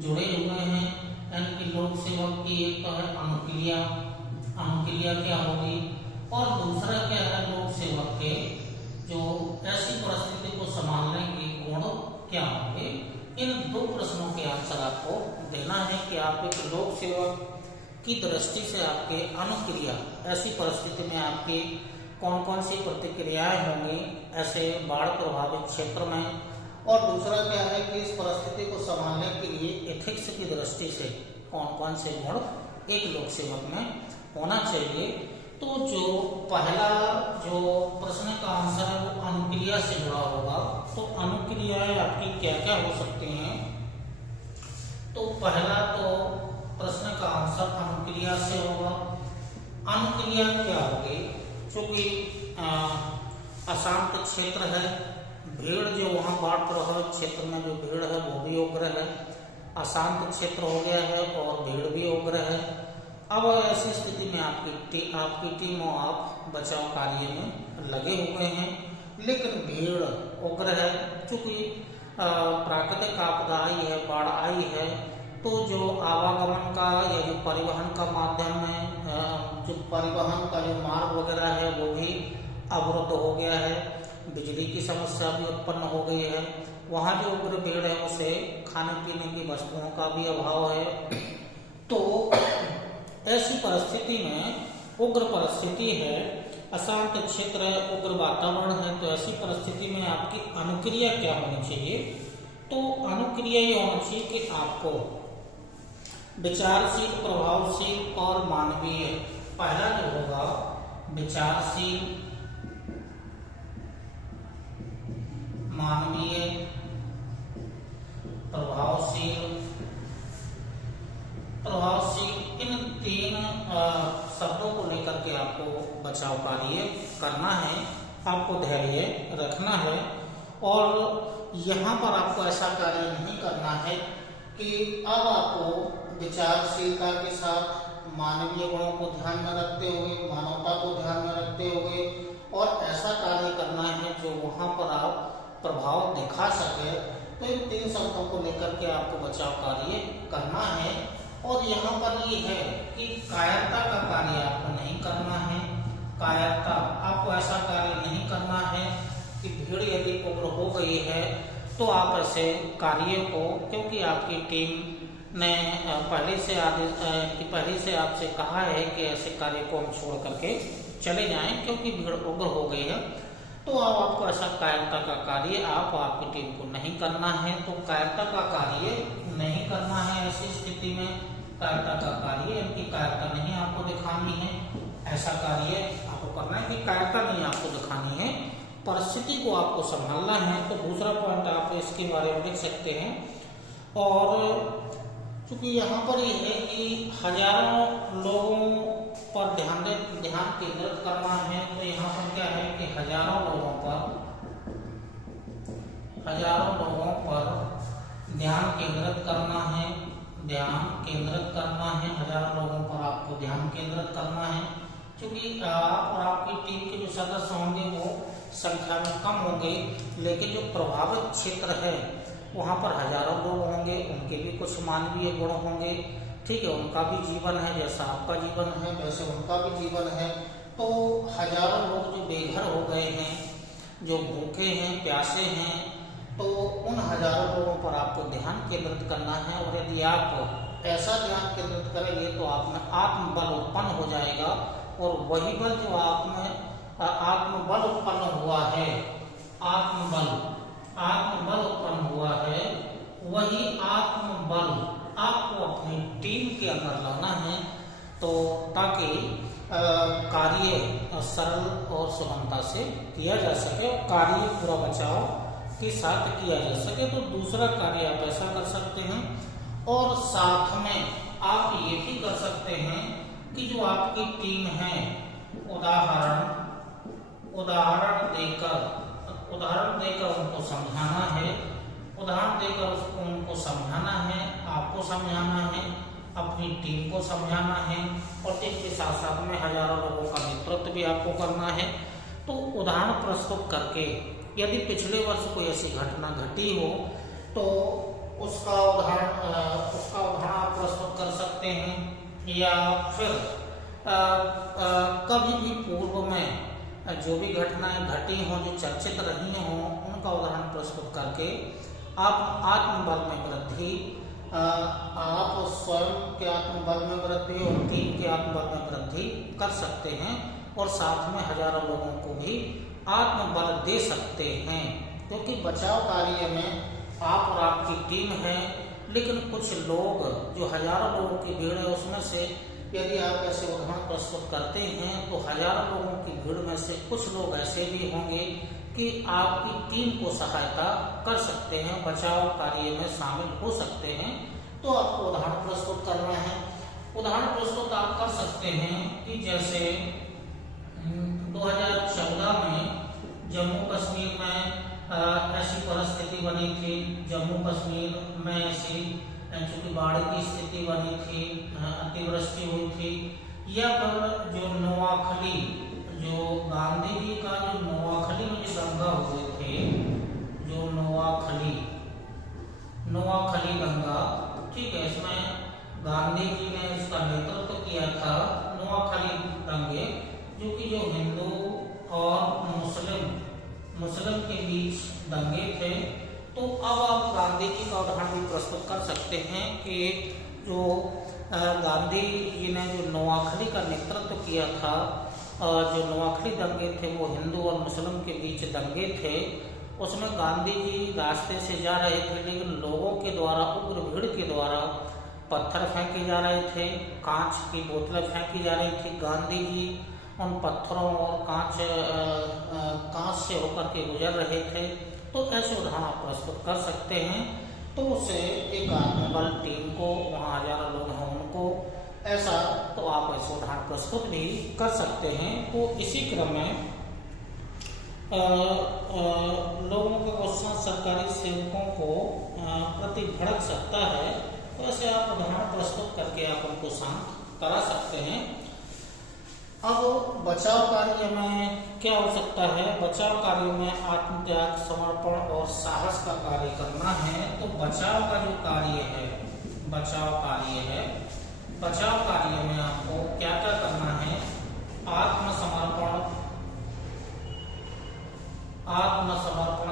जुड़े हुए हैं। यानी कि लोक सेवक की एक तो है अनुक्रिया क्या होगी, और दूसरा क्या है लोक सेवक के जो ऐसी परिस्थिति को संभालने के गुण क्या होंगे। इन दो प्रश्नों के आंसर आपको देना है कि आप एक लोक सेवक की दृष्टि से आपके अनुक्रिया, ऐसी परिस्थिति में आपकी कौन कौन सी प्रतिक्रियाएं होंगी ऐसे बाढ़ प्रभावित क्षेत्र में, और दूसरा क्या है कि इस परिस्थिति को संभालने के लिए एथिक्स की दृष्टि से कौन कौन से गुण एक लोक सेवक में होना चाहिए। तो जो पहला जो प्रश्न का आंसर है वो अनुक्रिया से जुड़ा होगा। तो अनुक्रियाएं आपकी क्या क्या हो सकती हैं, तो पहला तो प्रश्न का आंसर अनुक्रिया से होगा। अनुक्रिया क्या होगी, चूंकि अशांत क्षेत्र है, भीड़ जो वहाँ बाढ़ प्रभावित क्षेत्र में जो भीड़ है वो भी उग्र है, अशांत क्षेत्र हो गया है और भीड़ भी उग्र है। अब ऐसी स्थिति में आपकी टीम और आप बचाव कार्य में लगे हुए हैं, लेकिन भीड़ उग्र है, चूंकि प्राकृतिक आपदा आई है, बाढ़ आई है, तो जो आवागमन का या जो परिवहन का माध्यम है, जो परिवहन का जो मार्ग वगैरह है वो भी अवरुद्ध हो गया है, बिजली की समस्या भी उत्पन्न हो गई है, वहाँ जो उग्र भीड़ है उसे खाने पीने की वस्तुओं का भी अभाव है। तो ऐसी परिस्थिति में उग्र परिस्थिति है, अशांत क्षेत्र है, उग्र वातावरण है, तो ऐसी परिस्थिति में आपकी अनुक्रिया क्या होनी चाहिए, तो अनुक्रिया ये होना चाहिए कि आपको विचारशील, प्रभावशील और मानवीय, पहला जो होगा विचारशील, मानवीय, प्रभावशील, इन तीन शब्दों को लेकर के आपको बचाव कार्य करना है, आपको धैर्य रखना है। और यहाँ पर आपको ऐसा कार्य नहीं करना है कि अब आपको विचारशीलता के साथ मानवीय गुणों को ध्यान में रखते हुए, मानवता को ध्यान में रखते हुए और ऐसा कार्य करना है जो वहाँ पर आप प्रभाव दिखा सके। तो इन तीन शब्दों को लेकर के आपको बचाव कार्य करना है। और यहाँ पर ये है कि कायरता का कार्य आपको नहीं करना है। कायरता, आपको ऐसा कार्य नहीं करना है कि भीड़ यदि उग्र हो गई है तो आप ऐसे कार्य को, क्योंकि आपकी टीम ने पहले से आपसे कहा है कि ऐसे कार्य को हम छोड़ करके चले जाएं क्योंकि भीड़ उग्र हो गई है, तो आपको ऐसा कायरता का कार्य आपकी टीम को नहीं करना है। तो कायरता का कार्य नहीं करना है। ऐसी स्थिति में कायरता का कार्य, इनकी कायरता नहीं आपको दिखानी है। ऐसा कार्य आपको करना है कि कायरता नहीं आपको दिखानी है, परिस्थिति को आपको संभालना है। तो दूसरा पॉइंट आप इसके बारे में लिख सकते हैं। और चूंकि यहाँ पर ये है कि हजारों लोगों पर ध्यान केंद्रित करना है, तो यहाँ पर क्या है कि हजारों लोगों पर ध्यान केंद्रित करना है। हजारों लोगों पर आपको ध्यान केंद्रित करना है, क्योंकि आप और आपकी टीम के जो सदस्य होंगे वो संख्या में कम होंगे, लेकिन जो प्रभावित क्षेत्र है वहाँ पर हजारों लोग होंगे, उनके भी कुछ मानवीय गुण होंगे। ठीक है, उनका भी जीवन है, जैसा आपका जीवन है वैसे उनका भी जीवन है। तो हजारों लोग जो बेघर हो गए हैं, जो भूखे हैं, प्यासे हैं, तो उन हजारों लोगों पर आपको ध्यान केंद्रित करना है। और यदि आप ऐसा ध्यान केंद्रित करेंगे तो आप में आत्मबल उत्पन्न हो जाएगा, और वही बल जो आत्मबल उत्पन्न हुआ है, आत्मबल उत्पन्न हुआ है, वही आत्मबल आपको अपनी टीम के अंदर लाना है, तो ताकि कार्य सरल और सुगमता से किया जा सके और कार्य पूरा बचाव के साथ किया जा सके। तो दूसरा कार्य आप ऐसा कर सकते हैं। और साथ में आप ये भी कर सकते हैं कि जो आपकी टीम है, उदाहरण देकर उनको समझाना है, आपको समझाना है, अपनी टीम को समझाना है, और टीम के साथ साथ में हजारों लोगों का नेतृत्व भी आपको करना है। तो उदाहरण प्रस्तुत करके, यदि पिछले वर्ष कोई ऐसी घटना घटी हो तो उसका उदाहरण आप प्रस्तुत कर सकते हैं, या फिर कभी भी पूर्व में जो भी घटनाएं घटी हों, जो चर्चित रही हों, उनका उदाहरण प्रस्तुत करके आप आत्मबल में वृद्धि, आप स्वयं के आत्मबल में वृद्धि और टीम के आत्मबल में वृद्धि कर सकते हैं, और साथ में हजारों लोगों को भी आत्मबल दे सकते हैं। क्योंकि बचाव कार्य में आप और आपकी टीम है, लेकिन कुछ लोग, जो हजारों लोगों की भीड़ है, उसमें से यदि आप ऐसे उदाहरण प्रस्तुत करते हैं तो हजारों लोगों की भीड़ में से कुछ लोग ऐसे भी होंगे कि आपकी टीम को सहायता कर सकते हैं, बचाव कार्य में शामिल हो सकते हैं। तो आपको उदाहरण प्रस्तुत करना है। उदाहरण प्रस्तुत आप कर सकते हैं कि जैसे 2014 में जम्मू कश्मीर में ऐसी परिस्थिति बनी थी, जम्मू कश्मीर में ऐसी चूंकि बाढ़ की स्थिति बनी थी, अतिवृष्टि हुई थी, या फिर जो नोआखली, जो गांधी जी का जो नोआखली में जो दंगा हुए थे, जो नोआखली दंगा, ठीक है, इसमें गांधी जी ने इसका नेतृत्व किया था। नोआखली दंगे जो हिंदू और मुस्लिम के बीच दंगे थे। तो अब आप गांधी जी का उदाहरण भी प्रस्तुत कर सकते हैं कि जो गांधी जी ने जो नोआखली का नेतृत्व किया था, जो नोआखली दंगे थे वो हिंदू और मुस्लिम के बीच दंगे थे। उसमें गांधी जी रास्ते से जा रहे थे, लेकिन लोगों के द्वारा, उग्र भीड़ के द्वारा पत्थर फेंके जा रहे थे, कांच की बोतलें फेंकी जा रही थी। गांधी जी उन पत्थरों और कांच से होकर के गुजर रहे थे। तो ऐसे उदाहरण आप प्रस्तुत कर सकते हैं। तो उससे एक आत्मबल टीम को, वहाँ हजारों लोग हैं उनको, ऐसा तो आप ऐसे उदाहरण प्रस्तुत भी कर सकते हैं। तो इसी क्रम में लोगों का गुस्सा सरकारी सेवकों को प्रति भड़क सकता है, तो ऐसे आप उदाहरण प्रस्तुत करके आप उनको शांत करा सकते हैं। अब बचाव कार्य में क्या हो सकता है? बचाव कार्य में आत्मत्याग, समर्पण और साहस का कार्य करना है। तो बचाव का जो कार्य है, बचाव कार्य है। बचाव कार्य में आपको क्या क्या करना है, आत्मसमर्पण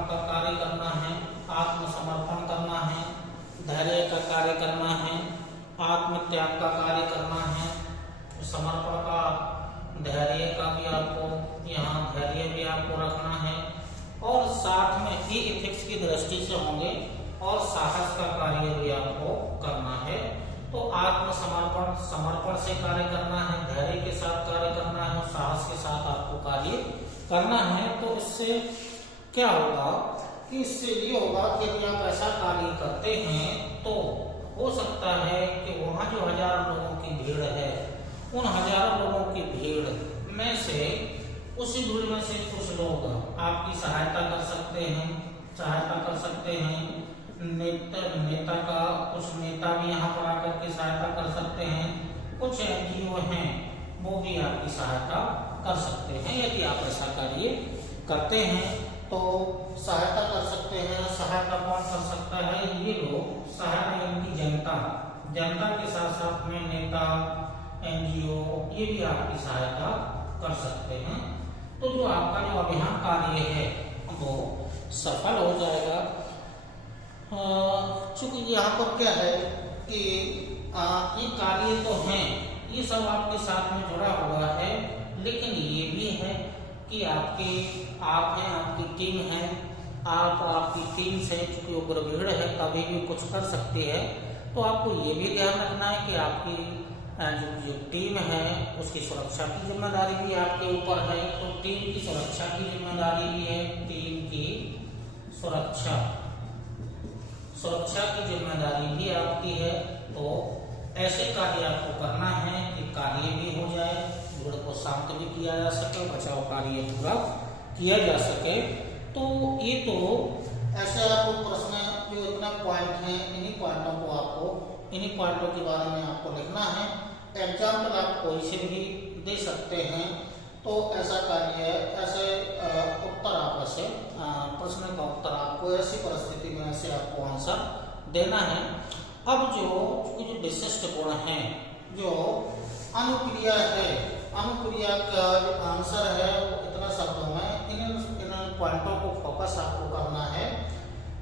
का कार्य करना है, आत्मसमर्पण करना है, धैर्य का कार्य करना है, आत्मत्याग का कार्य करना है, समर्पण का, धैर्य का भी आपको यहाँ धैर्य भी आपको रखना है, और साथ में ही एथिक्स की दृष्टि से होंगे, और साहस का कार्य भी आपको करना है। तो आत्मसमर्पण, समर्पण से कार्य करना है, धैर्य के साथ कार्य करना है और साहस के साथ आपको कार्य करना है। तो इससे क्या होगा कि इससे ये होगा कि यदि आप ऐसा कार्य करते हैं तो हो सकता है कि वहाँ जो हजारों लोगों की भीड़ है, उन हजारों लोगों की भीड़ में से, उसी भीड़ में से कुछ लोग आपकी सहायता कर सकते हैं, नेता का, कुछ नेता भी यहाँ पर आकर के सहायता कर सकते हैं, कुछ एनजीओ हैं वो भी आपकी सहायता कर सकते हैं। यदि आप ऐसा कार्य करते हैं तो सहायता कर सकते हैं। सहायता कौन कर सकता है, ये लोग सहायता, यानी जनता के साथ साथ में नेता, एनजीओ, ये भी आपकी सहायता कर सकते हैं। तो जो आपका जो अभियान कार्य है वो सफल हो जाएगा। चूंकि यहाँ पर क्या है कि ये कार्य तो हैं, ये सब आपके साथ में जुड़ा हुआ है, लेकिन ये भी है कि आप हैं, आपकी टीम है, आपकी टीम से चूंकि उग्र भीड़ है कभी भी कुछ कर सकती है। तो आपको ये भी ध्यान रखना है कि आपकी जो टीम है उसकी सुरक्षा की जिम्मेदारी भी आपके ऊपर है। तो टीम की सुरक्षा की जिम्मेदारी भी है, टीम की सुरक्षा की जिम्मेदारी भी आपकी है। तो ऐसे कार्य आपको करना है कि कार्य भी हो जाए, भीड़ को शांत भी किया जा सके, बचाव कार्य पूरा किया जा सके। तो ये तो ऐसे आपको प्रश्न जो इतना पॉइंट है, इन्हीं पॉइंटों के बारे में आपको लिखना है। एग्जाम्पल आप कोई से भी दे सकते हैं। तो ऐसा कार्य, ऐसे उत्तर आप ऐसे प्रश्न का उत्तर आपको ऐसी परिस्थिति में ऐसे आपको आंसर देना है। अब जो विशिष्ट गुण है, जो अनुक्रिया है, अनुक्रिया का जो आंसर है वो इतना शब्दों में इन पॉइंटों को फोकस आपको करना है।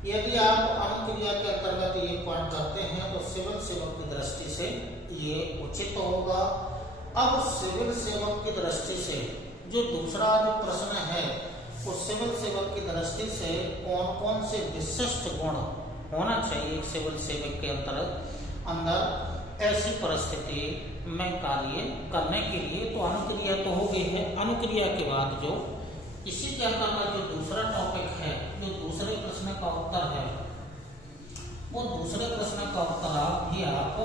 यदि आप अनुक्रिया के अंतर्गत ये पॉइंट करते हैं तो सिविल सेवक की दृष्टि से ये उचित होगा। अब सिविल सेवक की दृष्टि से जो दूसरा जो प्रश्न है, उस सिविल सेवक की दृष्टि से कौन कौन से विशिष्ट गुण होना चाहिए सिविल सेवक के अंदर ऐसी परिस्थिति में कार्य करने के लिए। तो अनुक्रिया तो हो गई है। अनुक्रिया के बाद जो इसी के अंतर्गत जो दूसरा टॉपिक है, जो दूसरे प्रश्न का उत्तर है, वो दूसरे प्रश्न का उत्तर भी आप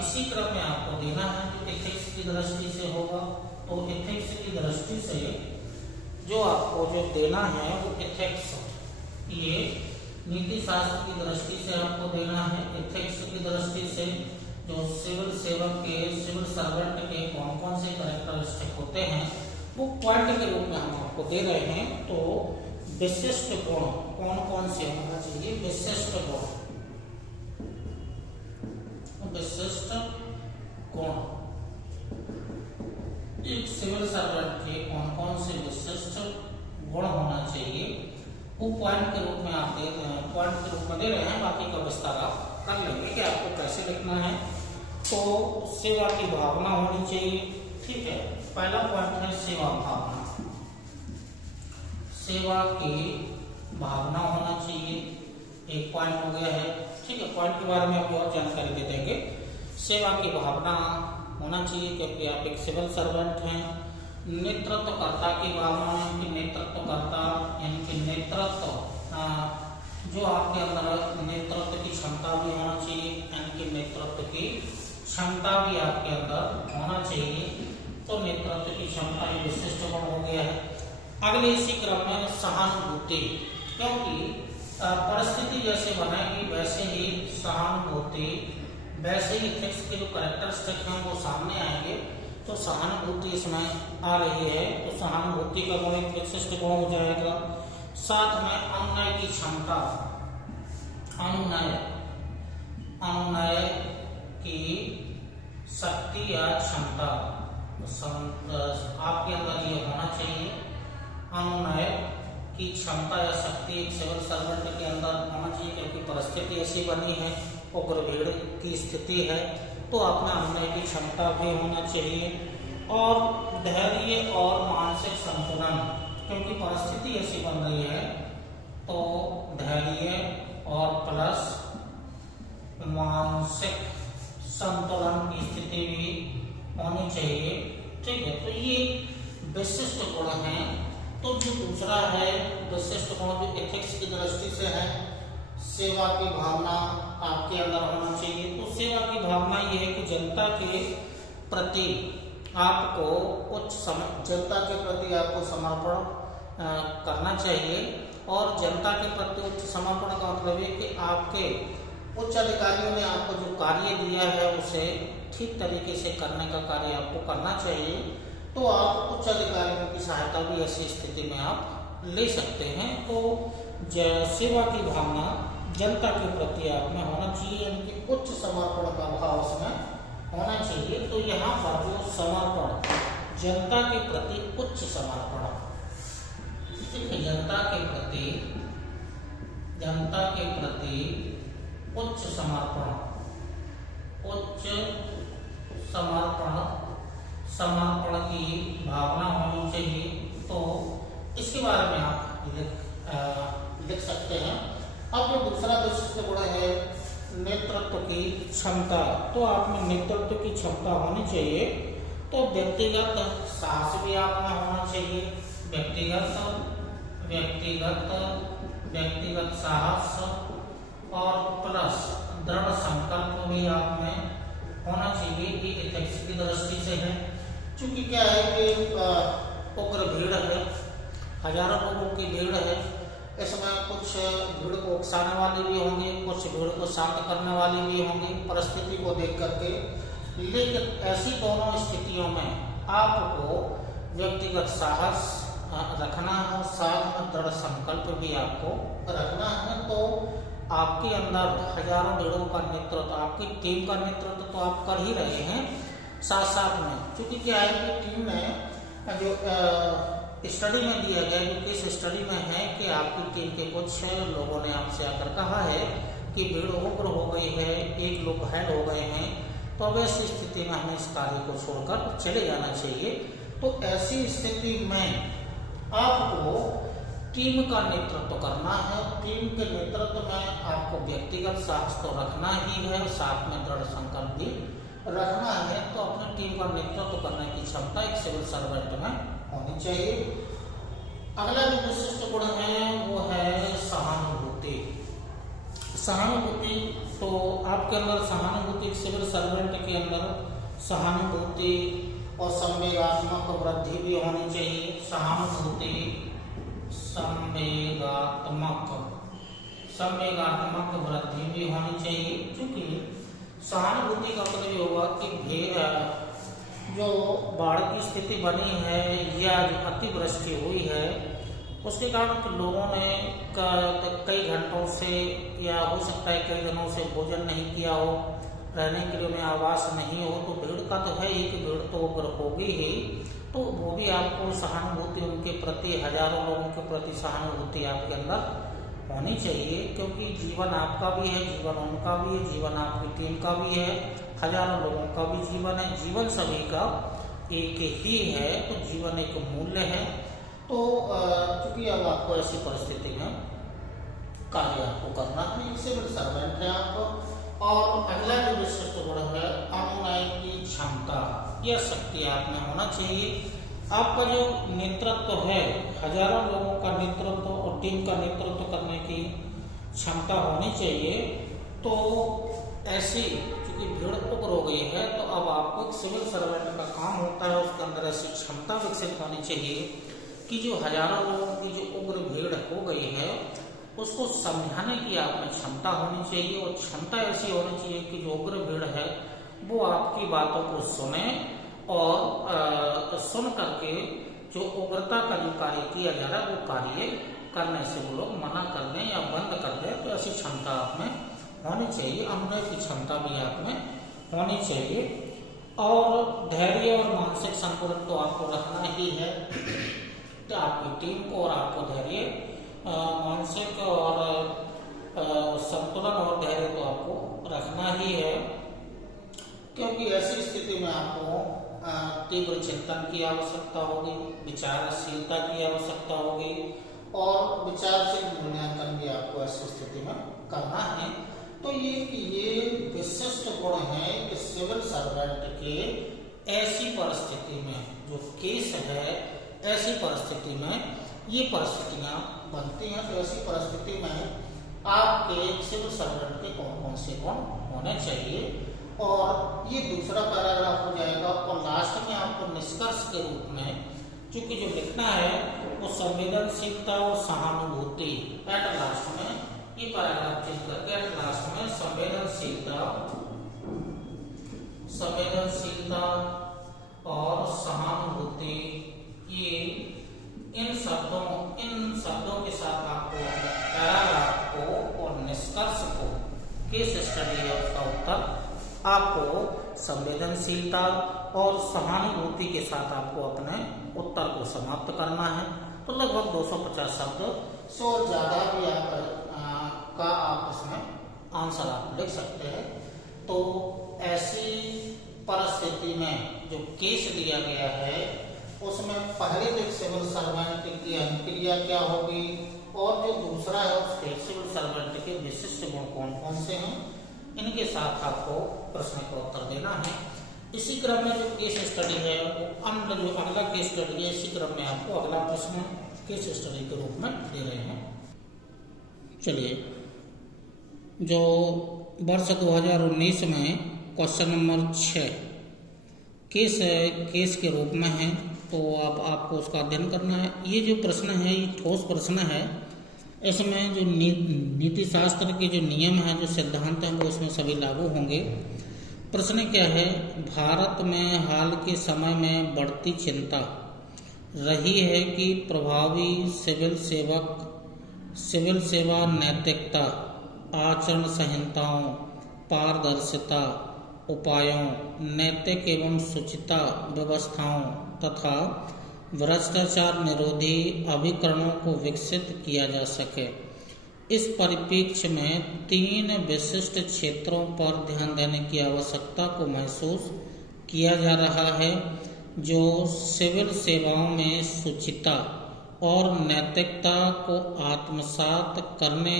इसी क्रम में आपको देना है जो एथिक्स की दृष्टि से होगा। तो एथिक्स की दृष्टि से जो आपको जो देना है वो एथिक्स, ये नीति शास्त्र की दृष्टि से आपको देना है। एथिक्स की दृष्टि से जो सिविल सेवक के, सिविल सर्वेंट के कौन कौन से कैरेक्टरिस्टिक होते हैं वो पॉइंट के रूप में हम आपको दे रहे हैं। तो विशिष्ट गुण कौन कौन से होना चाहिए, विशिष्ट गुण एक सिविल सर्वेंट के कौन कौन से विशिष्ट गुण होना चाहिए वो पॉइंट के रूप में आप पॉइंट के रूप में दे रहे हैं। बाकी का विस्तार आप कर लेंगे कि आपको कैसे लिखना है। तो सेवा की भावना होनी चाहिए, ठीक है। पहला पॉइंट है सेवा भावना, सेवा की भावना होना चाहिए, एक पॉइंट हो गया है, ठीक है। पॉइंट के बारे में आपको और जानकारी दे देंगे। सेवा की भावना होना चाहिए क्योंकि आप एक सिविल सर्वेंट हैं। नेतृत्वकर्ता की भावना है कि नेतृत्वकर्ता यानी कि नेतृत्व, जो आपके अंदर नेतृत्व की क्षमता भी होना चाहिए, यानी कि नेतृत्व की क्षमता भी आपके अंदर होना चाहिए। तो नेतृत्व की क्षमता एक विशिष्ट गुण हो गया है। अगले इसी क्रम में सहानुभूति, क्योंकि परिस्थिति जैसे बनाएगी वैसे ही सहानुभूति, वैसे ही एथिक्स के जो कैरेक्टरिस्टिक हैं वो सामने आएंगे। तो सहानुभूति इसमें आ रही है, तो सहानुभूति का गुण एक विशिष्ट गुण हो जाएगा। साथ में अनुनय की क्षमता, अनुनय अनुनय की शक्ति या क्षमता, आपके अंदर ये होना चाहिए। अनुनय की क्षमता या शक्ति एक सिविल सर्वेंट के अंदर होना चाहिए, क्योंकि परिस्थिति ऐसी बनी है, उग्र भीड़ की स्थिति है, तो अपना अनुनय की क्षमता भी होना चाहिए। और धैर्य और मानसिक संतुलन, क्योंकि परिस्थिति ऐसी बन रही है, तो धैर्य और प्लस मानसिक संतुलन की स्थिति भी होनी चाहिए। ठीक है, तो ये विशिष्ट गुण हैं। तो जो दूसरा है विशिष्ट गुण जो एथिक्स की दृष्टि से है, सेवा की भावना आपके अंदर होना चाहिए। तो सेवा की भावना ये है कि जनता के प्रति आपको जनता के प्रति आपको समर्पण करना चाहिए। और जनता के प्रति उच्च समर्पण का मतलब है कि आपके उच्च अधिकारियों ने आपको जो कार्य दिया है उसे ठीक तरीके से करने का कार्य आपको करना चाहिए। तो आप उच्च अधिकारियों की सहायता भी ऐसी स्थिति में आप ले सकते हैं। तो सेवा की भावना जनता के प्रति आप में होना चाहिए, उनकी उच्च समर्पण का भाव उसमें होना चाहिए। तो यहाँ पर जो समर्पण, जनता के प्रति उच्च समर्पण, जनता के प्रति उच्च समर्पण, समर्पण की भावना होनी चाहिए। तो इसके बारे में आप लिख सकते हैं। अब जो दूसरा विशिष्ट गुण है नेतृत्व की क्षमता, तो आप में नेतृत्व की क्षमता होनी चाहिए। तो व्यक्तिगत साहस भी आप में होना चाहिए, व्यक्तिगत साहस और प्लस दृढ़ संकल्प भी आप में होना चाहिए। कि एथिक्स की दृष्टि से है, क्योंकि क्या है कि उग्र भीड़ है, हजारों लोगों की भीड़ है, इसमें कुछ भीड़ को उकसाने वाले भी होंगे, कुछ भीड़ को शांत करने वाले भी होंगे परिस्थिति को देख करके। लेकिन ऐसी दोनों स्थितियों में आपको व्यक्तिगत साहस रखना है, साथ में दृढ़ संकल्प भी आपको रखना है। तो आपके अंदर हजारों भीड़ों का नेतृत्व, आपकी टीम का नेतृत्व तो आप कर ही रहे हैं साथ साथ में। क्योंकि क्या है कि टीम में जो स्टडी में दिया गया, जो किस स्टडी में है कि आपकी टीम के कुछ लोगों ने आपसे आकर कहा है कि भीड़ उग्र हो गई है, एक लोग हेड हो गए हैं, तो अब ऐसी स्थिति में हमें इस कार्य को छोड़कर चले जाना चाहिए। तो ऐसी स्थिति में आपको टीम का नेतृत्व करना है। टीम के नेतृत्व में आपको व्यक्तिगत साहस तो रखना ही है, साथ में दृढ़ संकल्प भी रखना है। तो अपनी टीम का नेतृत्व करने की क्षमता एक सिविल सर्वेंट में होनी चाहिए। अगला जो विशिष्ट गुण है वो है सहानुभूति। सहानुभूति, तो आपके अंदर सहानुभूति, सिविल सर्वेंट के अंदर सहानुभूति और संवेगात्मक वृद्धि भी होनी चाहिए। सहानुभूति, संवेगात्मक वृद्धि भी होनी चाहिए। क्योंकि सहानुभूति का मतलब ये होगा कि जो बाढ़ की स्थिति बनी है या जो अतिवृष्टि हुई है उसके कारण लोगों ने कई घंटों से या हो सकता है कई दिनों से भोजन नहीं किया हो, रहने के लिए उन्हें आवास नहीं हो, तो भीड़ का तो है ही कि भीड़ तो उग्र होगी ही। तो वो भी आपको सहानुभूति उनके प्रति, हजारों लोगों के प्रति सहानुभूति आपके अंदर होनी चाहिए। क्योंकि जीवन आपका भी है, जीवन उनका भी है, जीवन आपकी टीम का भी है, हजारों लोगों का भी जीवन है, जीवन सभी का एक ही है। तो जीवन एक मूल्य है। तो चूंकि अब आपको ऐसी परिस्थिति में कार्य आपको करना है, सिविल सर्वेंट है आप। और अगला जो विशिष्ट गुण है अनुनय की क्षमता, यह शक्ति आप में होना चाहिए। आपका जो नेतृत्व है, हजारों लोगों का नेतृत्व और टीम का नेतृत्व करने की क्षमता होनी चाहिए। तो ऐसी चूंकि भीड़ उग्र हो गई है, तो अब आपको एक सिविल सर्वेंट का काम होता है, उसके अंदर ऐसी क्षमता विकसित होनी चाहिए कि जो हजारों लोगों की जो उग्र भीड़ हो गई है उसको समझाने की आप में क्षमता होनी चाहिए। और क्षमता ऐसी होनी चाहिए कि जो उग्र भीड़ है वो आपकी बातों को सुने और सुन करके जो उग्रता का जो कार्य किया जा रहा है वो कार्य करने से वो लोग मना कर दें या बंद कर दें। तो ऐसी क्षमता आप में होनी चाहिए, अनुभव की क्षमता भी आप में होनी चाहिए। और धैर्य और मानसिक संतुलन तो आपको रखना ही है, तो आपकी टीम को और आपको धैर्य, मानसिक और संतुलन और धैर्य तो आपको रखना ही है, क्योंकि ऐसी स्थिति में आपको तीव्र चिंतन की आवश्यकता होगी, विचारशीलता की आवश्यकता होगी और विचारशील मूल्यांकन भी आपको ऐसी स्थिति में करना है। तो ये विशिष्ट गुण है कि सिविल सर्वेंट के ऐसी परिस्थिति में, जो केस है, ऐसी परिस्थिति में ये परिस्थितियां बनती हैं। तो ऐसी परिस्थिति में आपके सिविल सर्वेंट के कौन कौन से गुण होने चाहिए, और ये दूसरा पैराग्राफ हो जाएगा। और लास्ट में आपको निष्कर्ष के रूप में चूंकि जो लिखना है वो संवेदनशीलता और सहानुभूति, एट लास्ट में ये पैराग्राफ चेंज करके एट लास्ट में संवेदनशीलता और सहानुभूति, ये इन शब्दों के साथ आपको पैराग्राफ को और निष्कर्ष को, केस स्टडी का उत्तर आपको संवेदनशीलता और सहानुभूति के साथ आपको अपने उत्तर को समाप्त करना है। तो लगभग 250 शब्द से और ज्यादा भी आप इसमें आंसर आप लिख सकते हैं। तो ऐसी परिस्थिति में जो केस दिया गया है उसमें पहले तो सिविल सर्वेंट की अनुक्रिया क्या होगी, और जो दूसरा है उसके सिविल सर्वेंट के विशिष्ट गुण कौन कौन से हैं, इनके साथ आपको प्रश्न का उत्तर देना है। इसी क्रम में जो केस स्टडी है वो जो अगला केस स्टडी है, इसी क्रम में आपको अगला प्रश्न केस स्टडी के रूप में दे रहे हैं। चलिए, जो वर्ष 2019 में क्वेश्चन नंबर 6 केस के रूप में है, तो अब आपको उसका अध्ययन करना है। ये जो प्रश्न है ये ठोस प्रश्न है, इसमें जो नीति शास्त्र के जो नियम हैं, जो सिद्धांत हैं, वो इसमें सभी लागू होंगे। प्रश्न क्या है, भारत में हाल के समय में बढ़ती चिंता रही है कि प्रभावी सिविल सेवा नैतिकता, आचरण संहिताओं, पारदर्शिता उपायों, नैतिक एवं शुचिता व्यवस्थाओं तथा भ्रष्टाचार निरोधी अभिकरणों को विकसित किया जा सके। इस परिप्रेक्ष्य में 3 विशिष्ट क्षेत्रों पर ध्यान देने की आवश्यकता को महसूस किया जा रहा है, जो सिविल सेवाओं में शुचिता और नैतिकता को आत्मसात करने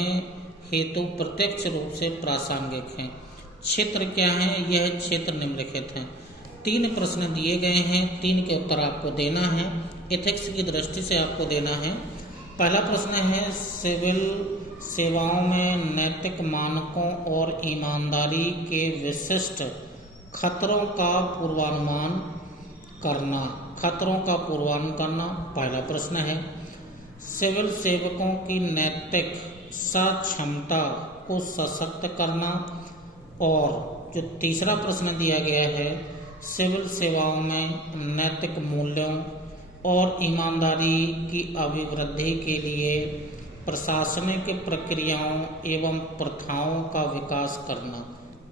हेतु प्रत्यक्ष रूप से प्रासंगिक हैं। क्षेत्र क्या है? यह क्षेत्र निम्नलिखित हैं। 3 प्रश्न दिए गए हैं, 3 के उत्तर आपको देना है। एथिक्स की दृष्टि से आपको देना है। पहला प्रश्न है, सिविल सेवाओं में नैतिक मानकों और ईमानदारी के विशिष्ट खतरों का पूर्वानुमान करना। पहला प्रश्न है। सिविल सेवकों की नैतिक सक्षमता को सशक्त करना। और जो तीसरा प्रश्न दिया गया है, सिविल सेवाओं में नैतिक मूल्यों और ईमानदारी की अभिवृद्धि के लिए प्रशासनिक प्रक्रियाओं एवं प्रथाओं का विकास करना।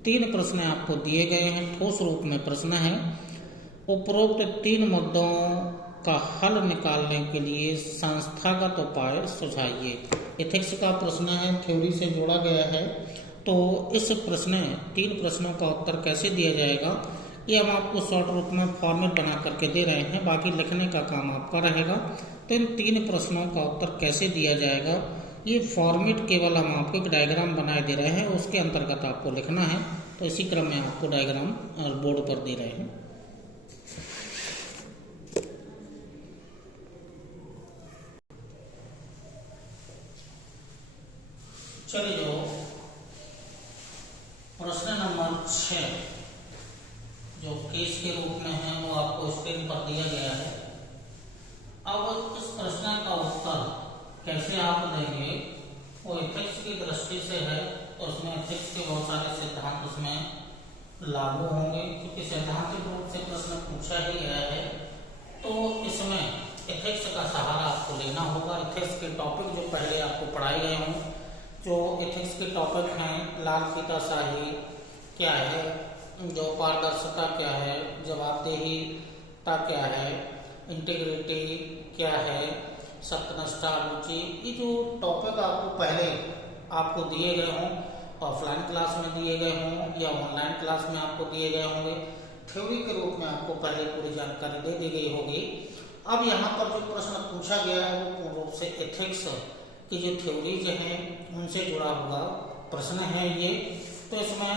3 प्रश्न आपको दिए गए हैं, ठोस रूप में प्रश्न है। उपरोक्त 3 मुद्दों का हल निकालने के लिए संस्थागत उपाय सुझाइए। एथिक्स का प्रश्न है, थ्योरी से जोड़ा गया है। तो इस 3 प्रश्नों का उत्तर कैसे दिया जाएगा, ये हम आपको शॉर्ट रूप में फॉर्मेट बना करके दे रहे हैं, बाकी लिखने का काम आपका रहेगा। तो इन 3 प्रश्नों का उत्तर कैसे दिया जाएगा, ये फॉर्मेट केवल हम आपको एक डायग्राम बनाए दे रहे हैं, उसके अंतर्गत आपको लिखना है। तो इसी क्रम में आपको डायग्राम बोर्ड पर दे रहे हैं। चलिए, प्रश्न नंबर 6 जो केस के रूप में है वो आपको स्क्रीन पर दिया गया है। अब इस प्रश्न का उत्तर कैसे आप देंगे, वो एथिक्स की दृष्टि से है। तो उसमें एथिक्स के बहुत सारे सिद्धांत उसमें लागू होंगे, क्योंकि सैद्धांतिक रूप से प्रश्न पूछा ही गया है। तो इसमें एथिक्स का सहारा आपको लेना होगा। एथिक्स के टॉपिक जो पहले आपको पढ़ाए गए हों, जो एथिक्स के टॉपिक हैं, लाल फीताशाही क्या है, जो पारदर्शिता क्या है, जवाबदेहीता क्या है, इंटीग्रिटी क्या है, सत्यनिष्ठा, रुचि, ये जो टॉपिक आपको पहले आपको दिए गए हों, ऑफलाइन क्लास में दिए गए हों या ऑनलाइन क्लास में आपको दिए गए होंगे, थ्योरी के रूप में आपको पहले पूरी जानकारी दे दी गई होगी। अब यहाँ पर जो प्रश्न पूछा गया है वो पूर्ण रूप से एथिक्स की जो थ्योरीज हैं उनसे जुड़ा हुआ प्रश्न है ये। तो इसमें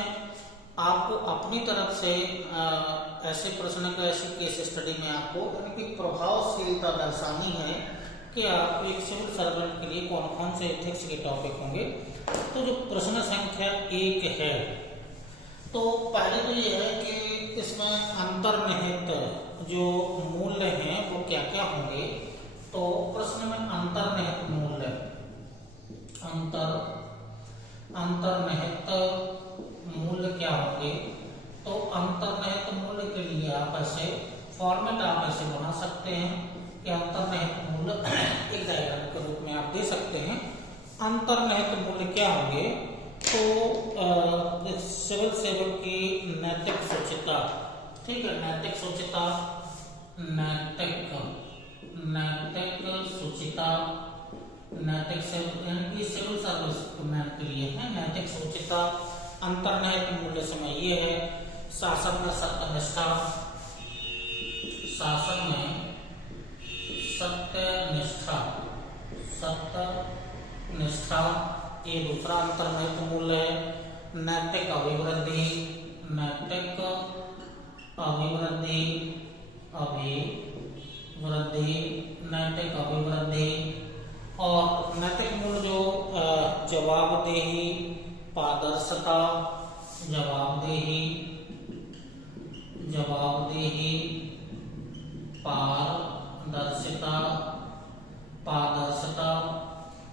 आपको अपनी तरफ से ऐसे प्रश्न का ऐसी केस स्टडी में आपको यानी कि प्रभावशीलता दर्शानी है कि आप एक सिविल सर्वेंट के लिए कौन कौन से एथिक्स के टॉपिक होंगे। तो जो प्रश्न संख्या 1 है, तो पहले तो ये है कि इसमें अंतर्निहित जो मूल्य हैं वो क्या क्या होंगे। तो प्रश्न में अंतर्निहित मूल्य, अंतर्निहित मूल्य क्या होंगे। तो अंतर्निहित मूल्य के लिए आप ऐसे फॉर्मेट आप ऐसे बना सकते हैं कि अंतर्निहित मूल्य एक डायग्राम के रूप में आप दे सकते हैं। अंतर्निहित मूल्य क्या होंगे, तो सिविल सेवक की नैतिक सोचिता, ठीक है, नैतिक सोचिता, नैतिक सोचिता, नैतिक यानी कि सिविल सर्विस मैन के लिए है नैतिक सोचिता। अंतर्निहित मूल्य समय ये है शासन में सत्यनिष्ठा, शासन में सत्यनिष्ठा, सत्यनिष्ठा ये दूसरा अंतर्निहित मूल्य है। नैतिक अभिवृद्धि, नैतिक अभिवृद्धि, नैतिक अभिवृद्धि। और नैतिक मूल्य जो जवाबदेही, पारदर्शिता, जवाबदेही, पारदर्शिता।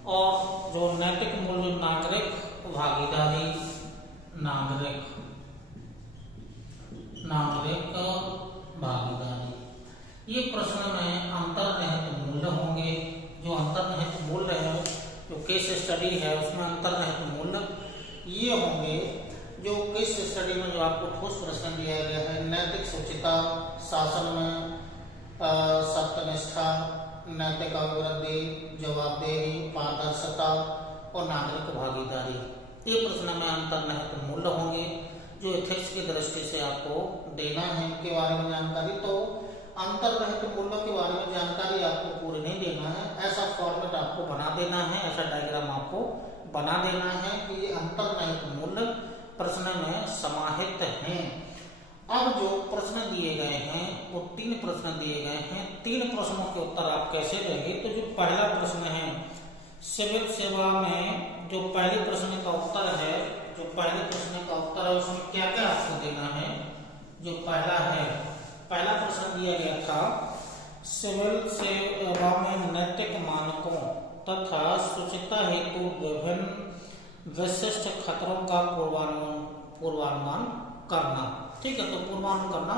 और जो नैतिक मूल्य नागरिक भागीदारी, नागरिक भागीदारी, ये प्रश्न में अंतर्निहित मूल्य होंगे। जो अंतर्निहित मूल्य है, जो केस स्टडी है उसमें अंतर्निहित मूल्य ये होंगे। जो केस स्टडी में जो आपको ठोस प्रश्न दिया गया है, नैतिक सोचिता, शासन में सत्यनिष्ठा, नैतिक अभिवृद्धि, जवाबदेही, पारदर्शिता और नागरिक भागीदारी, ये प्रश्न में अंतर्निहित मूल्य होंगे जो एथिक्स की दृष्टि से आपको देना है इनके बारे में जानकारी। तो अंतर्निहित मूल्यों के बारे में जानकारी आपको पूरी नहीं देना है, ऐसा फॉर्मेट आपको बना देना है, ऐसा डायग्राम आपको बना देना है कि ये अंतर्निहित मूल्य प्रश्न में समाहित हैं। अब जो प्रश्न दिए गए हैं वो 3 प्रश्न दिए गए हैं। 3 प्रश्नों के उत्तर आप कैसे देंगे। तो जो पहला प्रश्न है सिविल सेवा में, जो पहले प्रश्न का उत्तर है, जो पहले प्रश्न का उत्तर है उसमें क्या क्या आपको देना है। जो पहला प्रश्न दिया गया था सिविल सेवा में नैतिक मानकों तथा शुचिता हेतु विभिन्न विशिष्ट खतरों का पूर्वानुमान करना, ठीक है। तो पूर्वानुमान करना,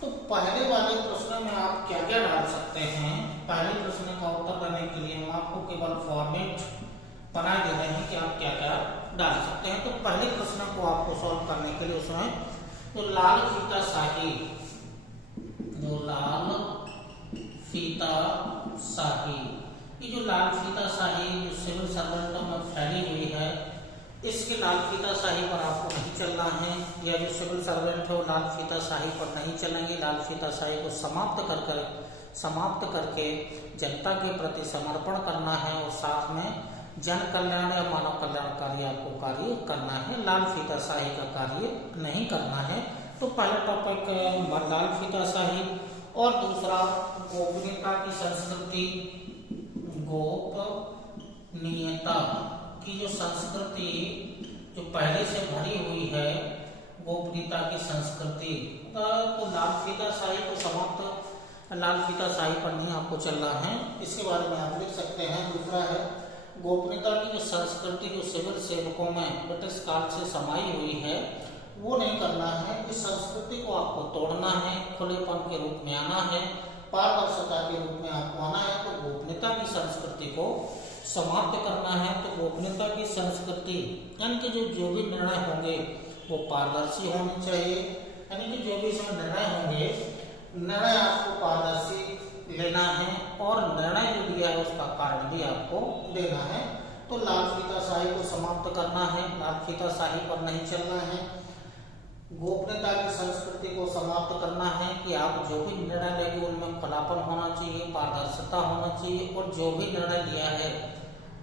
तो पहले वाले प्रश्न में आप क्या क्या डाल सकते हैं। पहले प्रश्न का उत्तर देने के लिए हम आपको केवल फॉर्मेट बना दे रहे हैं कि आप क्या क्या डाल सकते हैं। तो पहले प्रश्न को आपको सॉल्व करने के लिए उसमें तो लाल फीताशाही, जो लाल फीताशाही, ये जो लाल फीताशाही जो सिविल सर्वेंटों में फैली हुई है, इसके लाल फीताशाही पर आपको नहीं चलना है, या जो सिविल सर्वेंट है वो लाल फीताशाही पर नहीं चलेंगे। लाल फीताशाही को समाप्त करके जनता के प्रति समर्पण करना है और साथ में जन कल्याण या मानव कल्याणकारी आपको कार्य करना है, लाल फीताशाही का कार्य नहीं करना है। तो पहला टॉपिक लाल फीताशाही, और दूसरा गोपनीयता की संस्कृति, गोपनीयता की जो संस्कृति जो पहले से भरी हुई है, गोपनीयता की संस्कृति। तो लाल फीताशाही को समाप्त, लाल फीताशाही पर नहीं आपको चलना है, इसके बारे में आप लिख सकते हैं। दूसरा है गोपनीयता की जो संस्कृति जो सिविल सेवकों में ब्रिटिश काल से समाई हुई है वो नहीं करना है। इस संस्कृति को आपको तोड़ना है, खुलेपन के रूप में आना है, पारदर्शिता के रूप में आपको आना है। तो गोपनीयता की संस्कृति को समाप्त करना है तो गोपनीयता की संस्कृति यानी कि जो भी निर्णय होंगे वो पारदर्शी होने चाहिए, यानी कि जो भी इसमें निर्णय होंगे निर्णय आपको पारदर्शी लेना है और निर्णय जो दिया है उसका कारण भी आपको देना है। तो लालफीताशाही को समाप्त करना है, लालफीताशाही पर नहीं चलना है। गोपनीयता की संस्कृति को समाप्त करना है कि आप जो भी निर्णय लेंगे उनमें खुलापन होना चाहिए, पारदर्शिता होना चाहिए और जो भी निर्णय लिया है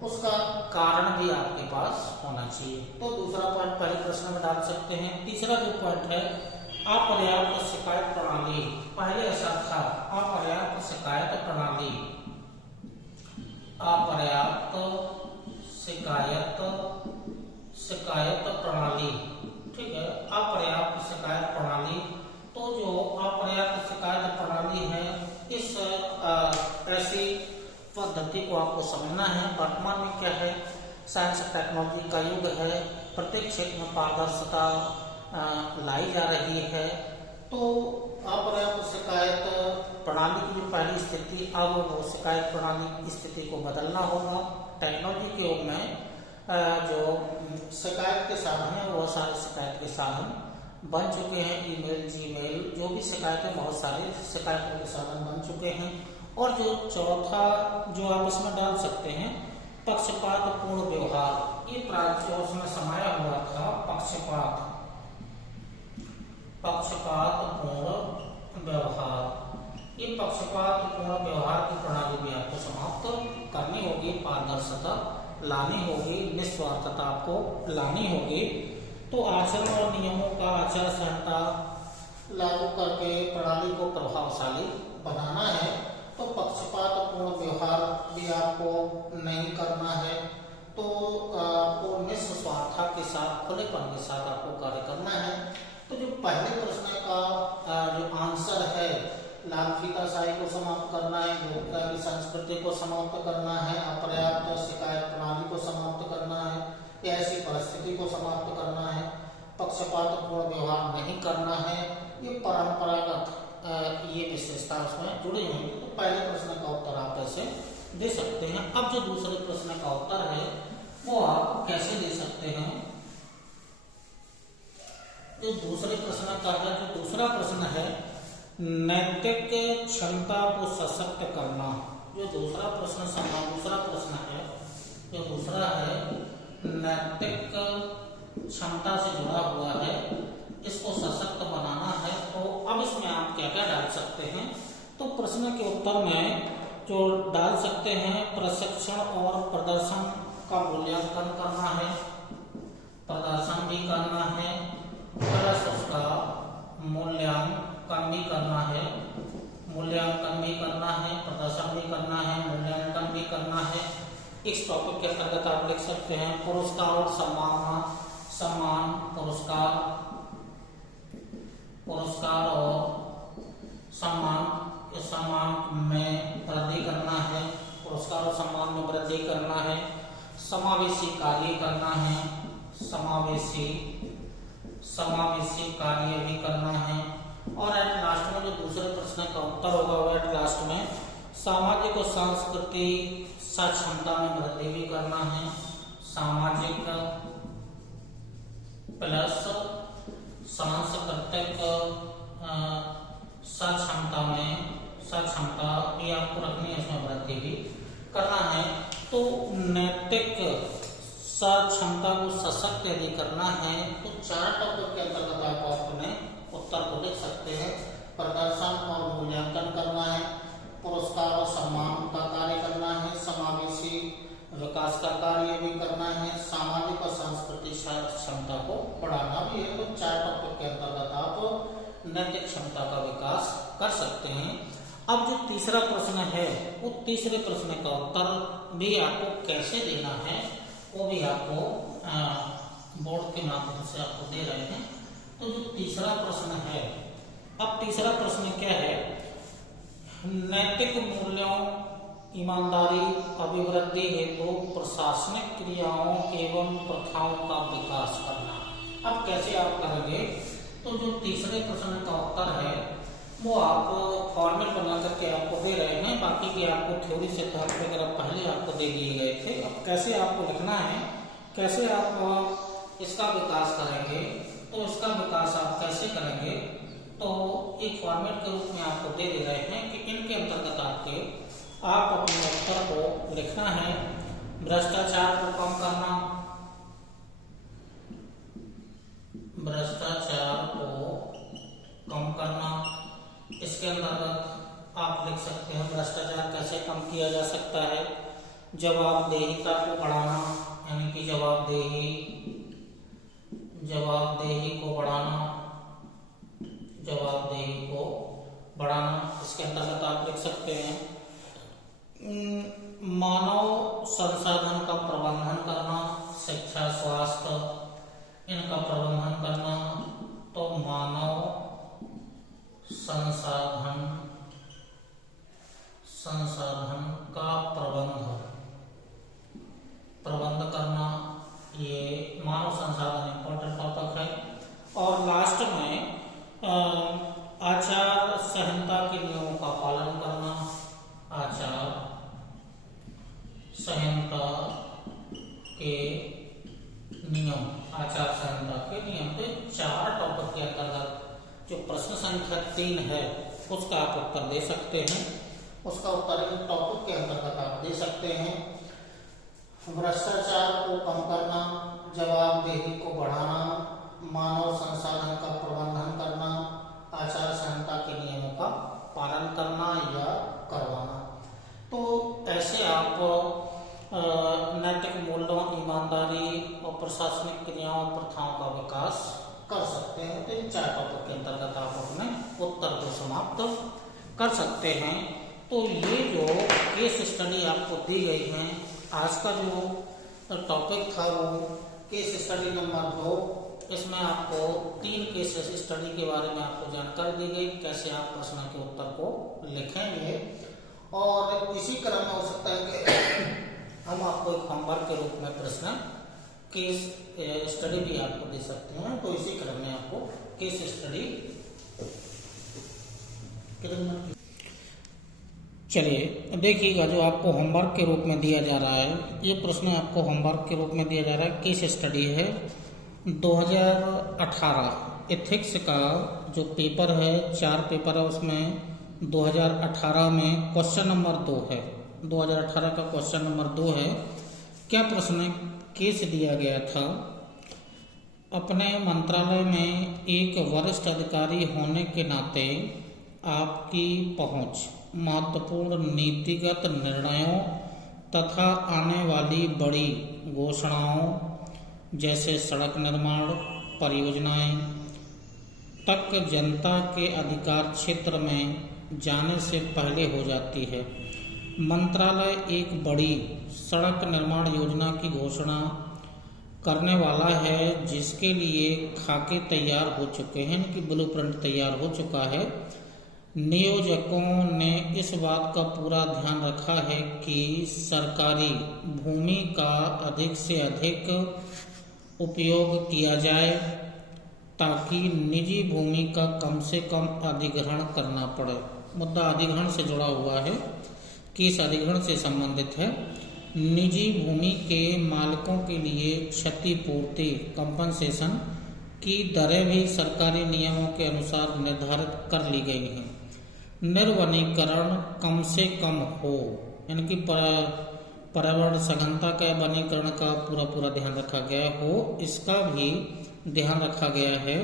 उसका कारण भी आपके पास होना चाहिए। तो दूसरा पॉइंट पहले प्रश्न में डाल सकते हैं। तीसरा जो पॉइंट है अपर्याप्त शिकायत प्रणाली, पहले ऐसा था अपर्याप्त शिकायत प्रणाली, अपर्याप्त शिकायत प्रणाली, ठीक है, अपर्याप्त शिकायत प्रणाली। तो जो अपर्याप्त शिकायत प्रणाली है इस ऐसी पद्धति को आपको समझना है। वर्तमान में क्या है, साइंस टेक्नोलॉजी का युग है, प्रत्येक क्षेत्र में पारदर्शिता लाई जा रही है। तो अपर्याप्त शिकायत प्रणाली की जो पहली स्थिति अब वो शिकायत प्रणाली की स्थिति को बदलना होगा। टेक्नोलॉजी के युग में जो शिकायत के साधन है वो सारे शिकायत के साधन बन चुके हैं। ईमेल, जीमेल, जो भी शिकायतें, बहुत सारे शिकायतों के साधन बन चुके हैं। और जो चौथा जो आप इसमें डाल सकते हैं पक्षपातपूर्ण व्यवहार, ये प्राचीन उसमें समाया हुआ था पक्षपातपूर्ण व्यवहार। ये पक्षपातपूर्ण व्यवहार की प्रणाली भी आपको समाप्त करनी होगी, पारदर्शिता लानी होगी, निस्वार्थता आपको लानी होगी। तो आचरण और नियमों का आचार संहिता लागू करके प्रणाली को प्रभावशाली बनाना है। तो पक्षपातपूर्ण व्यवहार भी आपको नहीं करना है। तो आपको निस्वार्थता के साथ, खुलेपन के साथ आपको कार्य करना है। तो जो पहले प्रश्न का जो आंसर है, लालफीताशाही को समाप्त करना है, गोपनीयता की संस्कृति को समाप्त करना है, अपर्याप्त शिकायत प्रणाली को समाप्त करना है, ऐसी परिस्थिति को समाप्त करना है, पक्षपातपूर्ण व्यवहार नहीं करना है, ये परंपरागत ये विशेषता उसमें जुड़ी हुई है। तो पहले प्रश्न का उत्तर आप ऐसे दे सकते हैं। अब जो दूसरे प्रश्न का उत्तर है वो आप कैसे दे सकते हैं? जो दूसरे प्रश्न का है, जो दूसरा प्रश्न है नैतिक क्षमता को सशक्त करना। जो दूसरा प्रश्न है, जो दूसरा है नैतिक क्षमता से जुड़ा हुआ है, इसको सशक्त बनाना है। तो अब इसमें आप क्या क्या डाल सकते हैं? तो प्रश्न के उत्तर में जो डाल सकते हैं प्रशिक्षण और प्रदर्शन का मूल्यांकन करना है, प्रदर्शन भी करना है, प्लस उसका मूल्यांकन भी करना है, प्रदर्शन भी करना है, मूल्यांकन भी करना है। इस टॉपिक के अंतर्गत आप लिख सकते हैं पुरस्कार और सम्मान, पुरस्कार और सम्मान में वृद्धि करना है, पुरस्कार और सम्मान में वृद्धि करना है, समावेशी कार्य करना है, समावेशी कार्य भी करना है। और एट लास्ट में जो दूसरे प्रश्न का उत्तर होगा वो एट लास्ट में सामाजिक और सांस्कृतिक सक्षमता में वृद्धि भी करना है, सामाजिक प्लस सांस्कृतिक सक्षमता भी आपको रखनी है, इसमें वृद्धि भी करना है। तो नैतिक सक्षमता को सशक्त यदि करना है तो 4 टॉपिक के अंतर्गत आप अपने उत्तर को लिख सकते हैं। प्रदर्शन और मूल्यांकन करना है, पुरस्कार और सम्मान का कार्य करना है, समावेशी विकास का कार्य भी करना है, सामाजिक और सांस्कृतिक क्षमता को बढ़ाना भी है। तो 4 टॉपिक के अंतर्गत आप नैतिक क्षमता का विकास कर सकते हैं। अब जो तीसरा प्रश्न है वो तीसरे प्रश्न का उत्तर भी आपको कैसे देना है वो भी आपको बोर्ड के माध्यम से आपको दे रहे हैं। तो जो तीसरा प्रश्न है, अब तीसरा प्रश्न क्या है? नैतिक मूल्यों, ईमानदारी, अभिवृद्धि हेतु प्रशासनिक क्रियाओं एवं प्रथाओं का विकास करना। अब कैसे आप करेंगे? तो जो तीसरे प्रश्न का उत्तर है वो आप फॉर्मेट बना करके आपको दे रहे हैं, बाकी की आपको थ्योरी सिद्धांत वगैरह पहले आपको दे दिए गए थे। अब कैसे आपको लिखना है, कैसे आप इसका विकास करेंगे, तो इसका विकास आप कैसे करेंगे, तो एक फॉर्मेट के रूप में आपको दे रहे हैं कि इनके अंतर्गत आप अपने उत्तर को लिखना है। भ्रष्टाचार को कम करना, भ्रष्टाचार को कम करना, इसके अंतर्गत आप लिख सकते हैं भ्रष्टाचार कैसे कम किया जा सकता है। जवाबदेहिता को बढ़ाना, यानी कि जवाबदेही को बढ़ाना, जवाबदेही को बढ़ाना, इसके अंतर्गत आप लिख सकते हैं मानव संसाधन का प्रबंधन करना, शिक्षा स्वास्थ्य इनका प्रबंधन करना, तो मानव संसाधन का प्रबंध करना, ये मानव संसाधन इंपॉर्टेंट टॉपिक है। और लास्ट में आचार संहिता के नियमों का पालन करना, आचार संहिता के नियम, आचार संहिता के नियम के 4 टॉपिक के अंतर्गत जो प्रश्न संख्या 3 है उसका आप उत्तर दे सकते हैं। उसका उत्तर इन टॉपिक के अंतर्गत आप दे सकते हैं। भ्रष्टाचार को कम करना, जवाबदेही को बढ़ाना, मानव संसाधन का प्रबंधन करना, आचार संहिता के नियमों का पालन करना या करवाना। तो ऐसे आप नैतिक मूल्यों, ईमानदारी और प्रशासनिक क्रियाओं प्रथाओं का विकास कर सकते हैं। तो इन 4 टॉपिक के अंतर्गत आप अपने उत्तर को समाप्त कर सकते हैं। तो ये जो केस स्टडी आपको दी गई है, आज का जो टॉपिक था वो केस स्टडी नंबर 2, इसमें आपको 3 केस स्टडी के बारे में आपको जानकारी दी गई, कैसे आप प्रश्न के उत्तर को लिखेंगे। और इसी क्रम में हो सकता है कि हम आपको एक होमवर्क के रूप में प्रश्न केस स्टडी भी आपको दे सकते हैं। तो इसी क्रम में आपको केस स्टडी, चलिए देखिएगा, जो आपको होमवर्क के रूप में दिया जा रहा है, ये प्रश्न आपको होमवर्क के रूप में दिया जा रहा है। केस स्टडी है 2018 एथिक्स का जो पेपर है, 4 पेपर है, उसमें 2018 में क्वेश्चन नंबर 2 है। 2018 का क्वेश्चन नंबर 2 है। क्या प्रश्न केस दिया गया था, अपने मंत्रालय में एक वरिष्ठ अधिकारी होने के नाते आपकी पहुंच महत्वपूर्ण नीतिगत निर्णयों तथा आने वाली बड़ी घोषणाओं जैसे सड़क निर्माण परियोजनाएं तक जनता के अधिकार क्षेत्र में जाने से पहले हो जाती है। मंत्रालय एक बड़ी सड़क निर्माण योजना की घोषणा करने वाला है, जिसके लिए खाके तैयार हो चुके हैं, इनकी ब्लूप्रिंट तैयार हो चुका है। नियोजकों ने इस बात का पूरा ध्यान रखा है कि सरकारी भूमि का अधिक से अधिक उपयोग किया जाए, ताकि निजी भूमि का कम से कम अधिग्रहण करना पड़े। मुद्दा अधिग्रहण से जुड़ा हुआ है, केस अधिग्रहण से संबंधित है। निजी भूमि के मालिकों के लिए क्षतिपूर्ति कंपनसेशन की दरें भी सरकारी नियमों के अनुसार निर्धारित कर ली गई हैं। निर्वनीकरण कम से कम हो, यानी कि पर्यावरण सघनता का वनीकरण का पूरा ध्यान रखा गया हो, इसका भी ध्यान रखा गया है।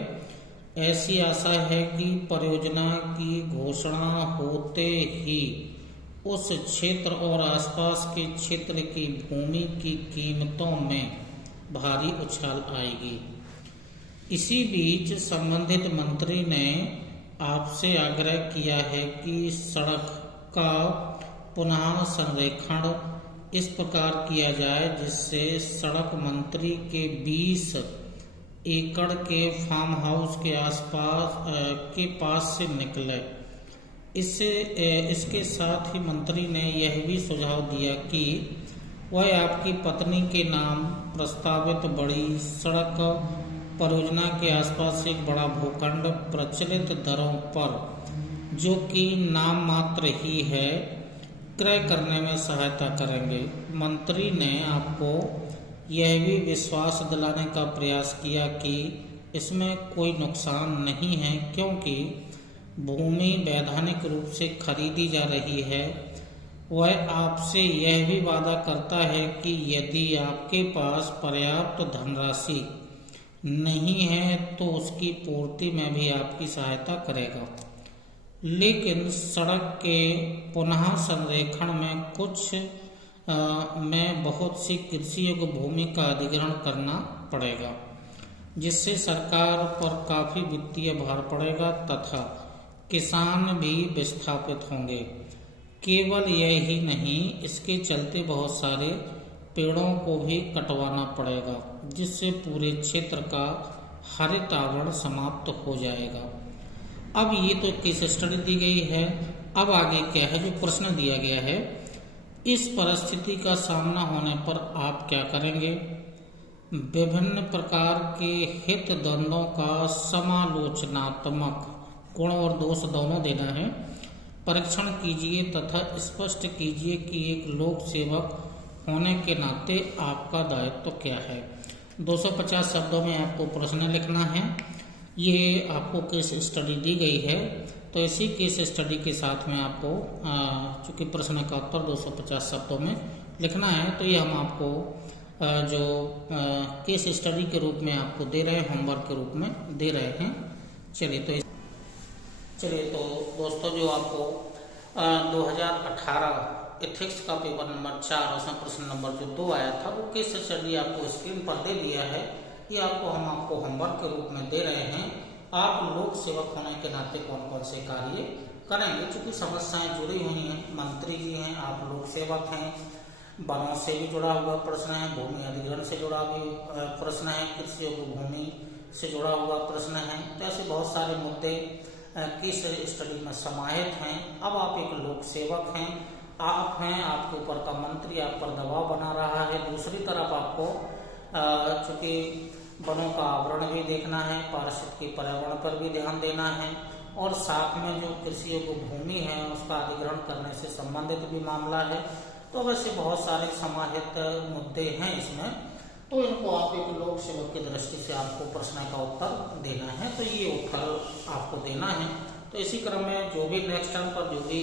ऐसी आशा है कि परियोजना की घोषणा होते ही उस क्षेत्र और आसपास के क्षेत्र की भूमि की कीमतों में भारी उछाल आएगी। इसी बीच संबंधित मंत्री ने आपसे आग्रह किया है कि सड़क का पुनः संरेखण इस प्रकार किया जाए जिससे सड़क मंत्री के 20 एकड़ के फार्म हाउस के आसपास के पास से निकले। इसके साथ ही मंत्री ने यह भी सुझाव दिया कि वह आपकी पत्नी के नाम प्रस्तावित बड़ी सड़क परियोजना के आसपास एक बड़ा भूखंड प्रचलित दरों पर जो कि नाम मात्र ही है, क्रय करने में सहायता करेंगे। मंत्री ने आपको यह भी विश्वास दिलाने का प्रयास किया कि इसमें कोई नुकसान नहीं है, क्योंकि भूमि वैधानिक रूप से खरीदी जा रही है। वह आपसे यह भी वादा करता है कि यदि आपके पास पर्याप्त धनराशि नहीं है तो उसकी पूर्ति में भी आपकी सहायता करेगा। लेकिन सड़क के पुनः संरेखण में बहुत सी कृषि योग्य भूमि का अधिग्रहण करना पड़ेगा, जिससे सरकार पर काफी वित्तीय भार पड़ेगा तथा किसान भी विस्थापित होंगे। केवल यही नहीं, इसके चलते बहुत सारे पेड़ों को भी कटवाना पड़ेगा, जिससे पूरे क्षेत्र का हरित आवरण समाप्त हो जाएगा। अब ये तो केस स्टडी दी गई है। अब आगे क्या है, जो प्रश्न दिया गया है, इस परिस्थिति का सामना होने पर आप क्या करेंगे? विभिन्न प्रकार के हित द्वंद्वों का समालोचनात्मक गुण और दोष दोनों देना है। परीक्षण कीजिए तथा स्पष्ट कीजिए कि एक लोक सेवक होने के नाते आपका दायित्व क्या है। 250 शब्दों में आपको प्रश्न लिखना है। ये आपको केस स्टडी दी गई है, तो इसी केस स्टडी के साथ में आपको चूंकि प्रश्न का उत्तर 250 शब्दों में लिखना है, तो ये हम आपको जो केस स्टडी के रूप में आपको दे रहे हैं, होमवर्क के रूप में दे रहे हैं। चलिए तो दोस्तों, जो आपको 2018 एथिक्स का पेपर नंबर 4 उसमें प्रश्न नंबर जो 2 आया था, वो केस स्टडी आपको स्क्रीन पर दे दिया है। ये हम आपको होमवर्क के रूप में दे रहे हैं। आप लोक सेवक होने के नाते कौन कौन से कार्य करेंगे, चूंकि समस्याएं जुड़ी हुई हैं। मंत्री जी हैं, आप लोक सेवक हैं, वनों से भी जुड़ा हुआ प्रश्न है, भूमि अधिग्रहण से जुड़ा भी प्रश्न है, कृषि योग्य भूमि से जुड़ा हुआ प्रश्न है। तो ऐसे बहुत सारे मुद्दे केस स्टडी में समाहित हैं। अब आप एक लोक सेवक हैं, आप हैं, आपके ऊपर का मंत्री आप पर दबाव बना रहा है। दूसरी तरफ आपको चूंकि वनों का आवरण भी देखना है, पारिस्थितिकी पर्यावरण पर भी ध्यान देना है, और साथ में जो कृषि योग्य भूमि है उसका अधिग्रहण करने से संबंधित भी मामला है। तो वैसे बहुत सारे समाहित मुद्दे हैं इसमें, तो इनको आप एक लोक सेवक की दृष्टि से आपको प्रश्न का उत्तर देना है। तो ये उत्तर आपको देना है। तो इसी क्रम में जो भी नेक्स्ट टर्म पर जो भी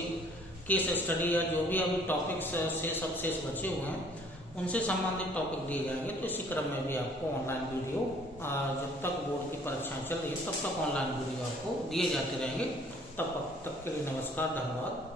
केस स्टडी या जो भी अभी टॉपिक्स से सबसे बचे हुए हैं उनसे संबंधित टॉपिक दिए जाएंगे। तो इसी क्रम में भी आपको ऑनलाइन वीडियो जब तक बोर्ड की परीक्षाएं चल रही है तब तक ऑनलाइन वीडियो आपको दिए जाते रहेंगे। तब तक के लिए नमस्कार, धन्यवाद।